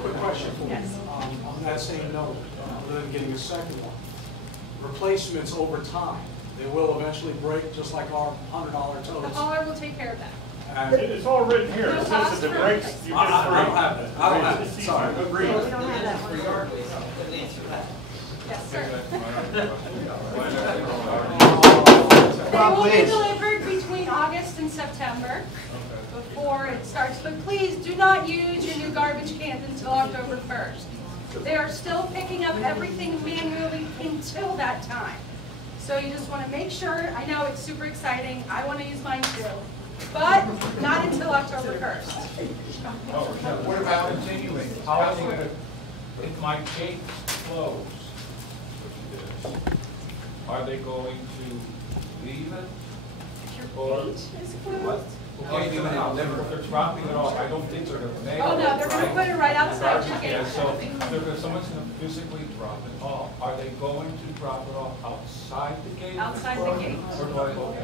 Quick question for you. Yes. On that same note, other than getting a second one, replacements over time, they will eventually break just like our $100 totes. The hauler will take care of that. It's all written here. It says if it breaks, you get I don't have that. I don't have it. Sorry. We don't have that one. Yes, sir. They will be delivered between August and September before it starts. But please do not use your new garbage cans until October 1st. They are still picking up everything manually until that time. So you just want to make sure. I know it's super exciting. I want to use mine too. But not until October 1st. What about continuing? If my gate's closed, are they going to leave it? Your Or gate is what? closed? Okay, if they're dropping it off, I don't think they're going to make it. Oh, no, they're going to put it right outside your Yeah, gate. so someone's going to physically drop it off. Are they going to drop it off outside the gate? Outside the gate. Or do I go?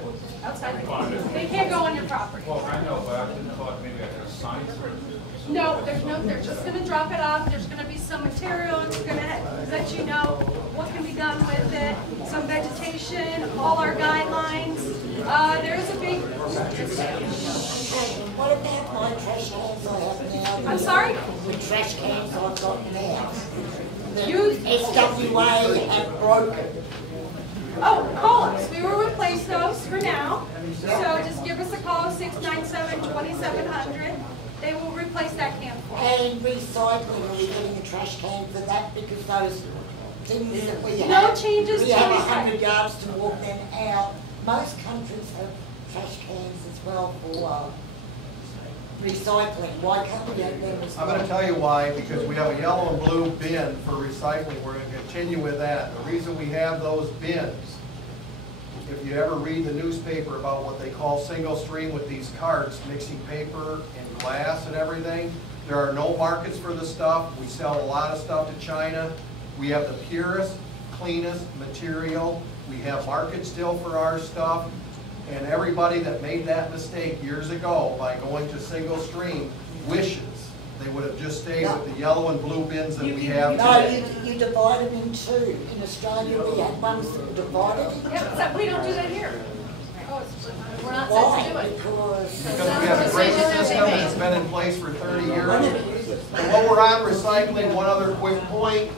Outside the gate. They can't go on your property. Well, I know, but I didn't thought maybe I could assign something. No, they're just going to drop it off. There's going to be some material. It's going to let you know what can be done with it, some vegetation, all our guidelines. There is a big... What about my trash cans I have now? I'm sorry? The trash cans I've got now. You... SWA have broken. Oh, call us. We will replace those for now. So just give us a call, 697-2700. They will replace that can for us. And recycling, are we getting a trash can for that? Because those things that we have, No changes we to have recycling. 100 yards to walk them out. Most countries have trash cans as well for recycling. Why can't we have them as well? I'm going to tell you why, because we have a yellow and blue bin for recycling. We're going to continue with that. The reason we have those bins, if you ever read the newspaper about what they call single stream with these carts, mixing paper and glass and everything, there are no markets for the stuff. We sell a lot of stuff to China. We have the purest, cleanest material. We have markets still for our stuff. And everybody that made that mistake years ago by going to single stream wishes they would have just stayed with the yellow and blue bins that we have today. No, you divide them in two. In Australia, we have ones that are divided in two. Yep, except we don't do that here. We're not Why? set to do it. Because we have a great system that's been in place for 30 years. And while we're on recycling, one other quick point.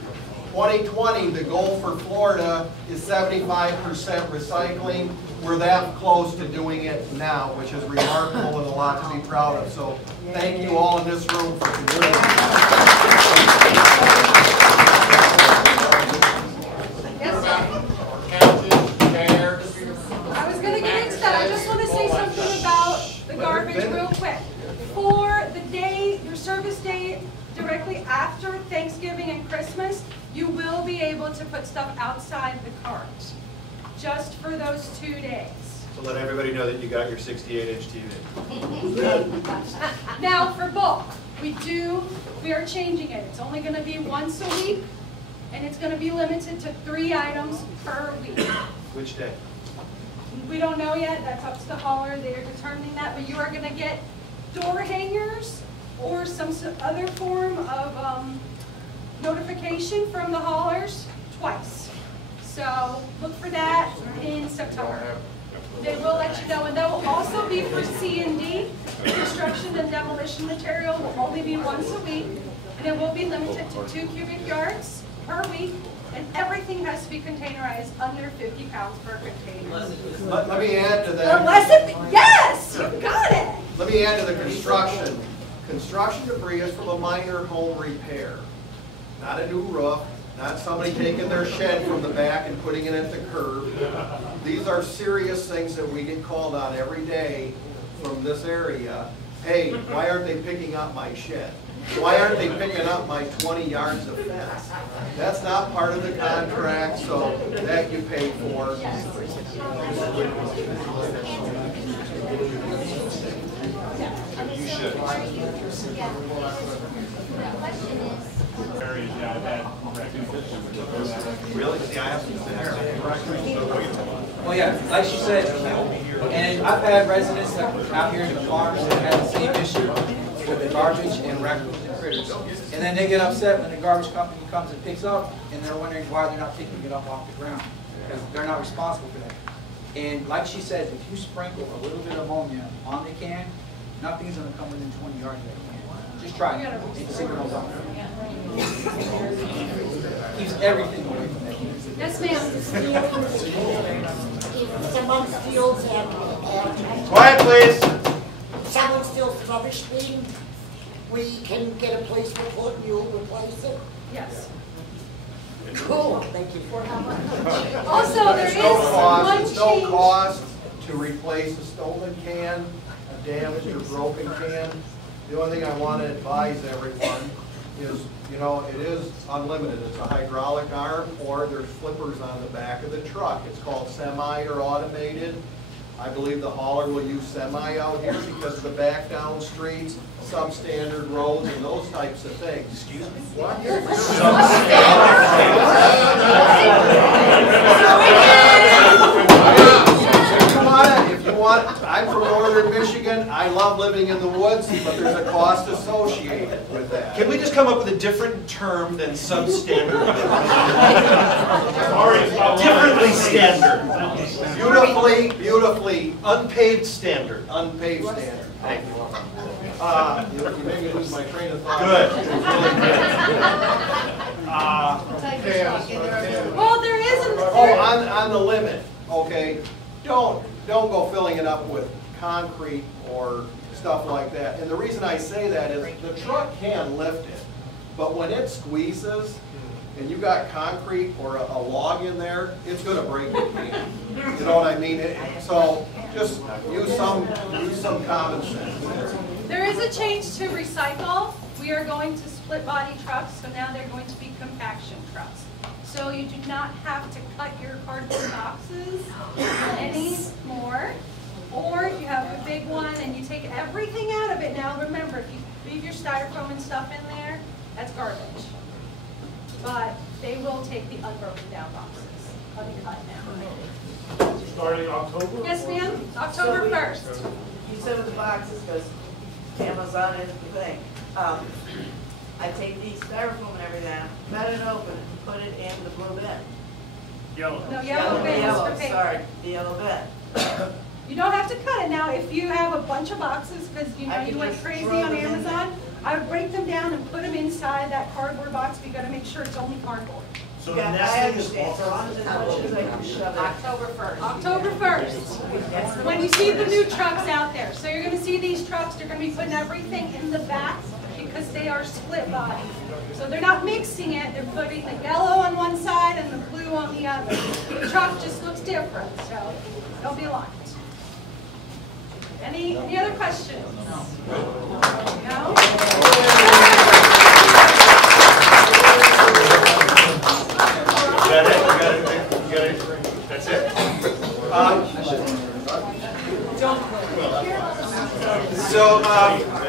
2020, the goal for Florida is 75% recycling. We're that close to doing it now, which is remarkable and a lot to be proud of. So thank you all in this room for contributing. I was going to get into that. I just want to say something about the garbage real quick. For the day, your service day directly after Thanksgiving and Christmas, you will be able to put stuff outside the cart. Just for those 2 days. to let everybody know that you got your 68-inch TV. Now for bulk, we are changing it. It's only going to be once a week, and it's going to be limited to 3 items per week. Which day? We don't know yet. That's up to the hauler. They're determining that. But you are going to get door hangers or some other form of notification from the haulers twice. So look for that in September. They will let you know, and that will also be for C&D. Construction and demolition material will only be once a week, and it will be limited to 2 cubic yards per week, and everything has to be containerized under 50 pounds per container. Let me add to that. Yes, you got it. Let me add to the construction. Construction debris is from a minor home repair, not a new roof, not somebody taking their shed from the back and putting it at the curb. These are serious things that we get called on every day from this area. Hey, why aren't they picking up my shed? Why aren't they picking up my 20 yards of fence? That's not part of the contract, so that you pay for. You should. Really? See, I have to Well, yeah, like she said, and I've had residents that out here in the farms that have the same issue with the garbage and raccoons and critters. And then they get upset when the garbage company comes and picks up, and they're wondering why they're not picking it up off the ground, because they're not responsible for that. And like she said, if you sprinkle a little bit of ammonia on the can, nothing's going to come within 20 yards of that can. Just try it. And see what goes on. Keeps everything away from that. Yes, ma'am. If someone steals our Quiet, please. someone steals the rubbish bin, we can get a police report and you'll replace it? Yes. Cool, thank you. For how much? Also, there is one There's no change. cost to replace a stolen can, a damaged or broken can. The only thing I want to advise everyone is, you know, it is unlimited. It's a hydraulic arm, or there's flippers on the back of the truck. It's called semi or automated. I believe the hauler will use semi out here because of the back down streets, substandard roads, and those types of things. Excuse me? What? If you want, I'm from northern Michigan. I love living in the woods, but there's a cost associated with that. Can we just come up with a different term than substandard? Differently standard. Beautifully, unpaved standard. Unpaved standard. Thank you. You made me lose my train of thought. Good. Well, there isn't. On the limit, okay, don't go filling it up with concrete or stuff like that. And the reason I say that is the truck can lift it, but when it squeezes and you got concrete or a log in there, it's going to break the can. You know what I mean? So just use some common sense. There is a change to recycle. We are going to split body trucks, so now they're going to be compaction trucks. So you do not have to cut your cardboard boxes anymore. Or if you have a big one and you take everything out of it, now remember, if you leave your styrofoam and stuff in there, that's garbage. But they will take the unbroken down boxes, uncut now. Starting October? Yes, ma'am, October 1st. You said with the boxes, because Amazon is the thing. I take the styrofoam and everything, cut it open, and put it in the blue bin. Yellow. No, yellow bins for paper. Sorry, the yellow bin. You don't have to cut it now. If you have a bunch of boxes, because you know you went crazy on Amazon, I would break them down and put them inside that cardboard box. But you got to make sure it's only cardboard. So yeah, I understand. So long as I can shove it. October 1st. October 1st. When you see the new trucks out there, so you're going to see these trucks. They're going to be putting everything in the back because they are split body. So they're not mixing it. They're putting the yellow on one side and the blue on the other. The truck just looks different. So don't be alarmed. Any other questions? No? That's it?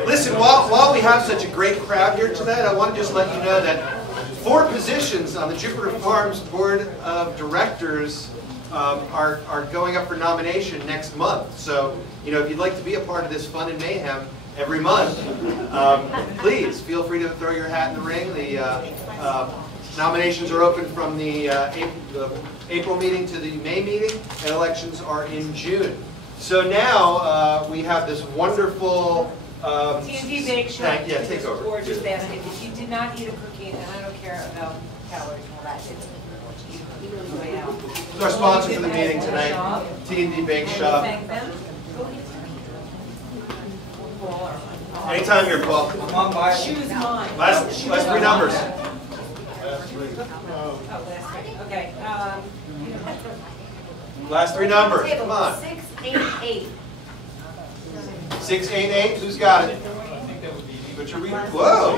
Listen, while we have such a great crowd here tonight, I want to just let you know that 4 positions on the Jupiter Farms Board of Directors are going up for nomination next month. So, you know, if you'd like to be a part of this fun and mayhem every month, please feel free to throw your hat in the ring. The nominations are open from the April meeting to the May meeting, and elections are in June. So now we have this wonderful T&D Bake Shop. Yeah, take over. Gorgeous basket. If you did not eat a cookie, and I don't care about calories and all that, it's you really way out. It's our sponsor for the meeting tonight, T&D Bake Shop. Thank them. Anytime here, Paul. Choose mine. Last 3 numbers. Okay. Last 3 numbers. Come on. 688. 688. Who's got it? Put your reader. Whoa.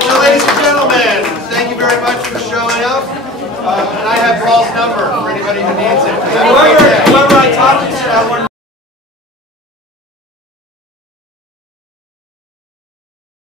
So, ladies and gentlemen, thank you very much for showing up. And I have Paul's number for anybody who needs it. Whoever I talked to said I wanted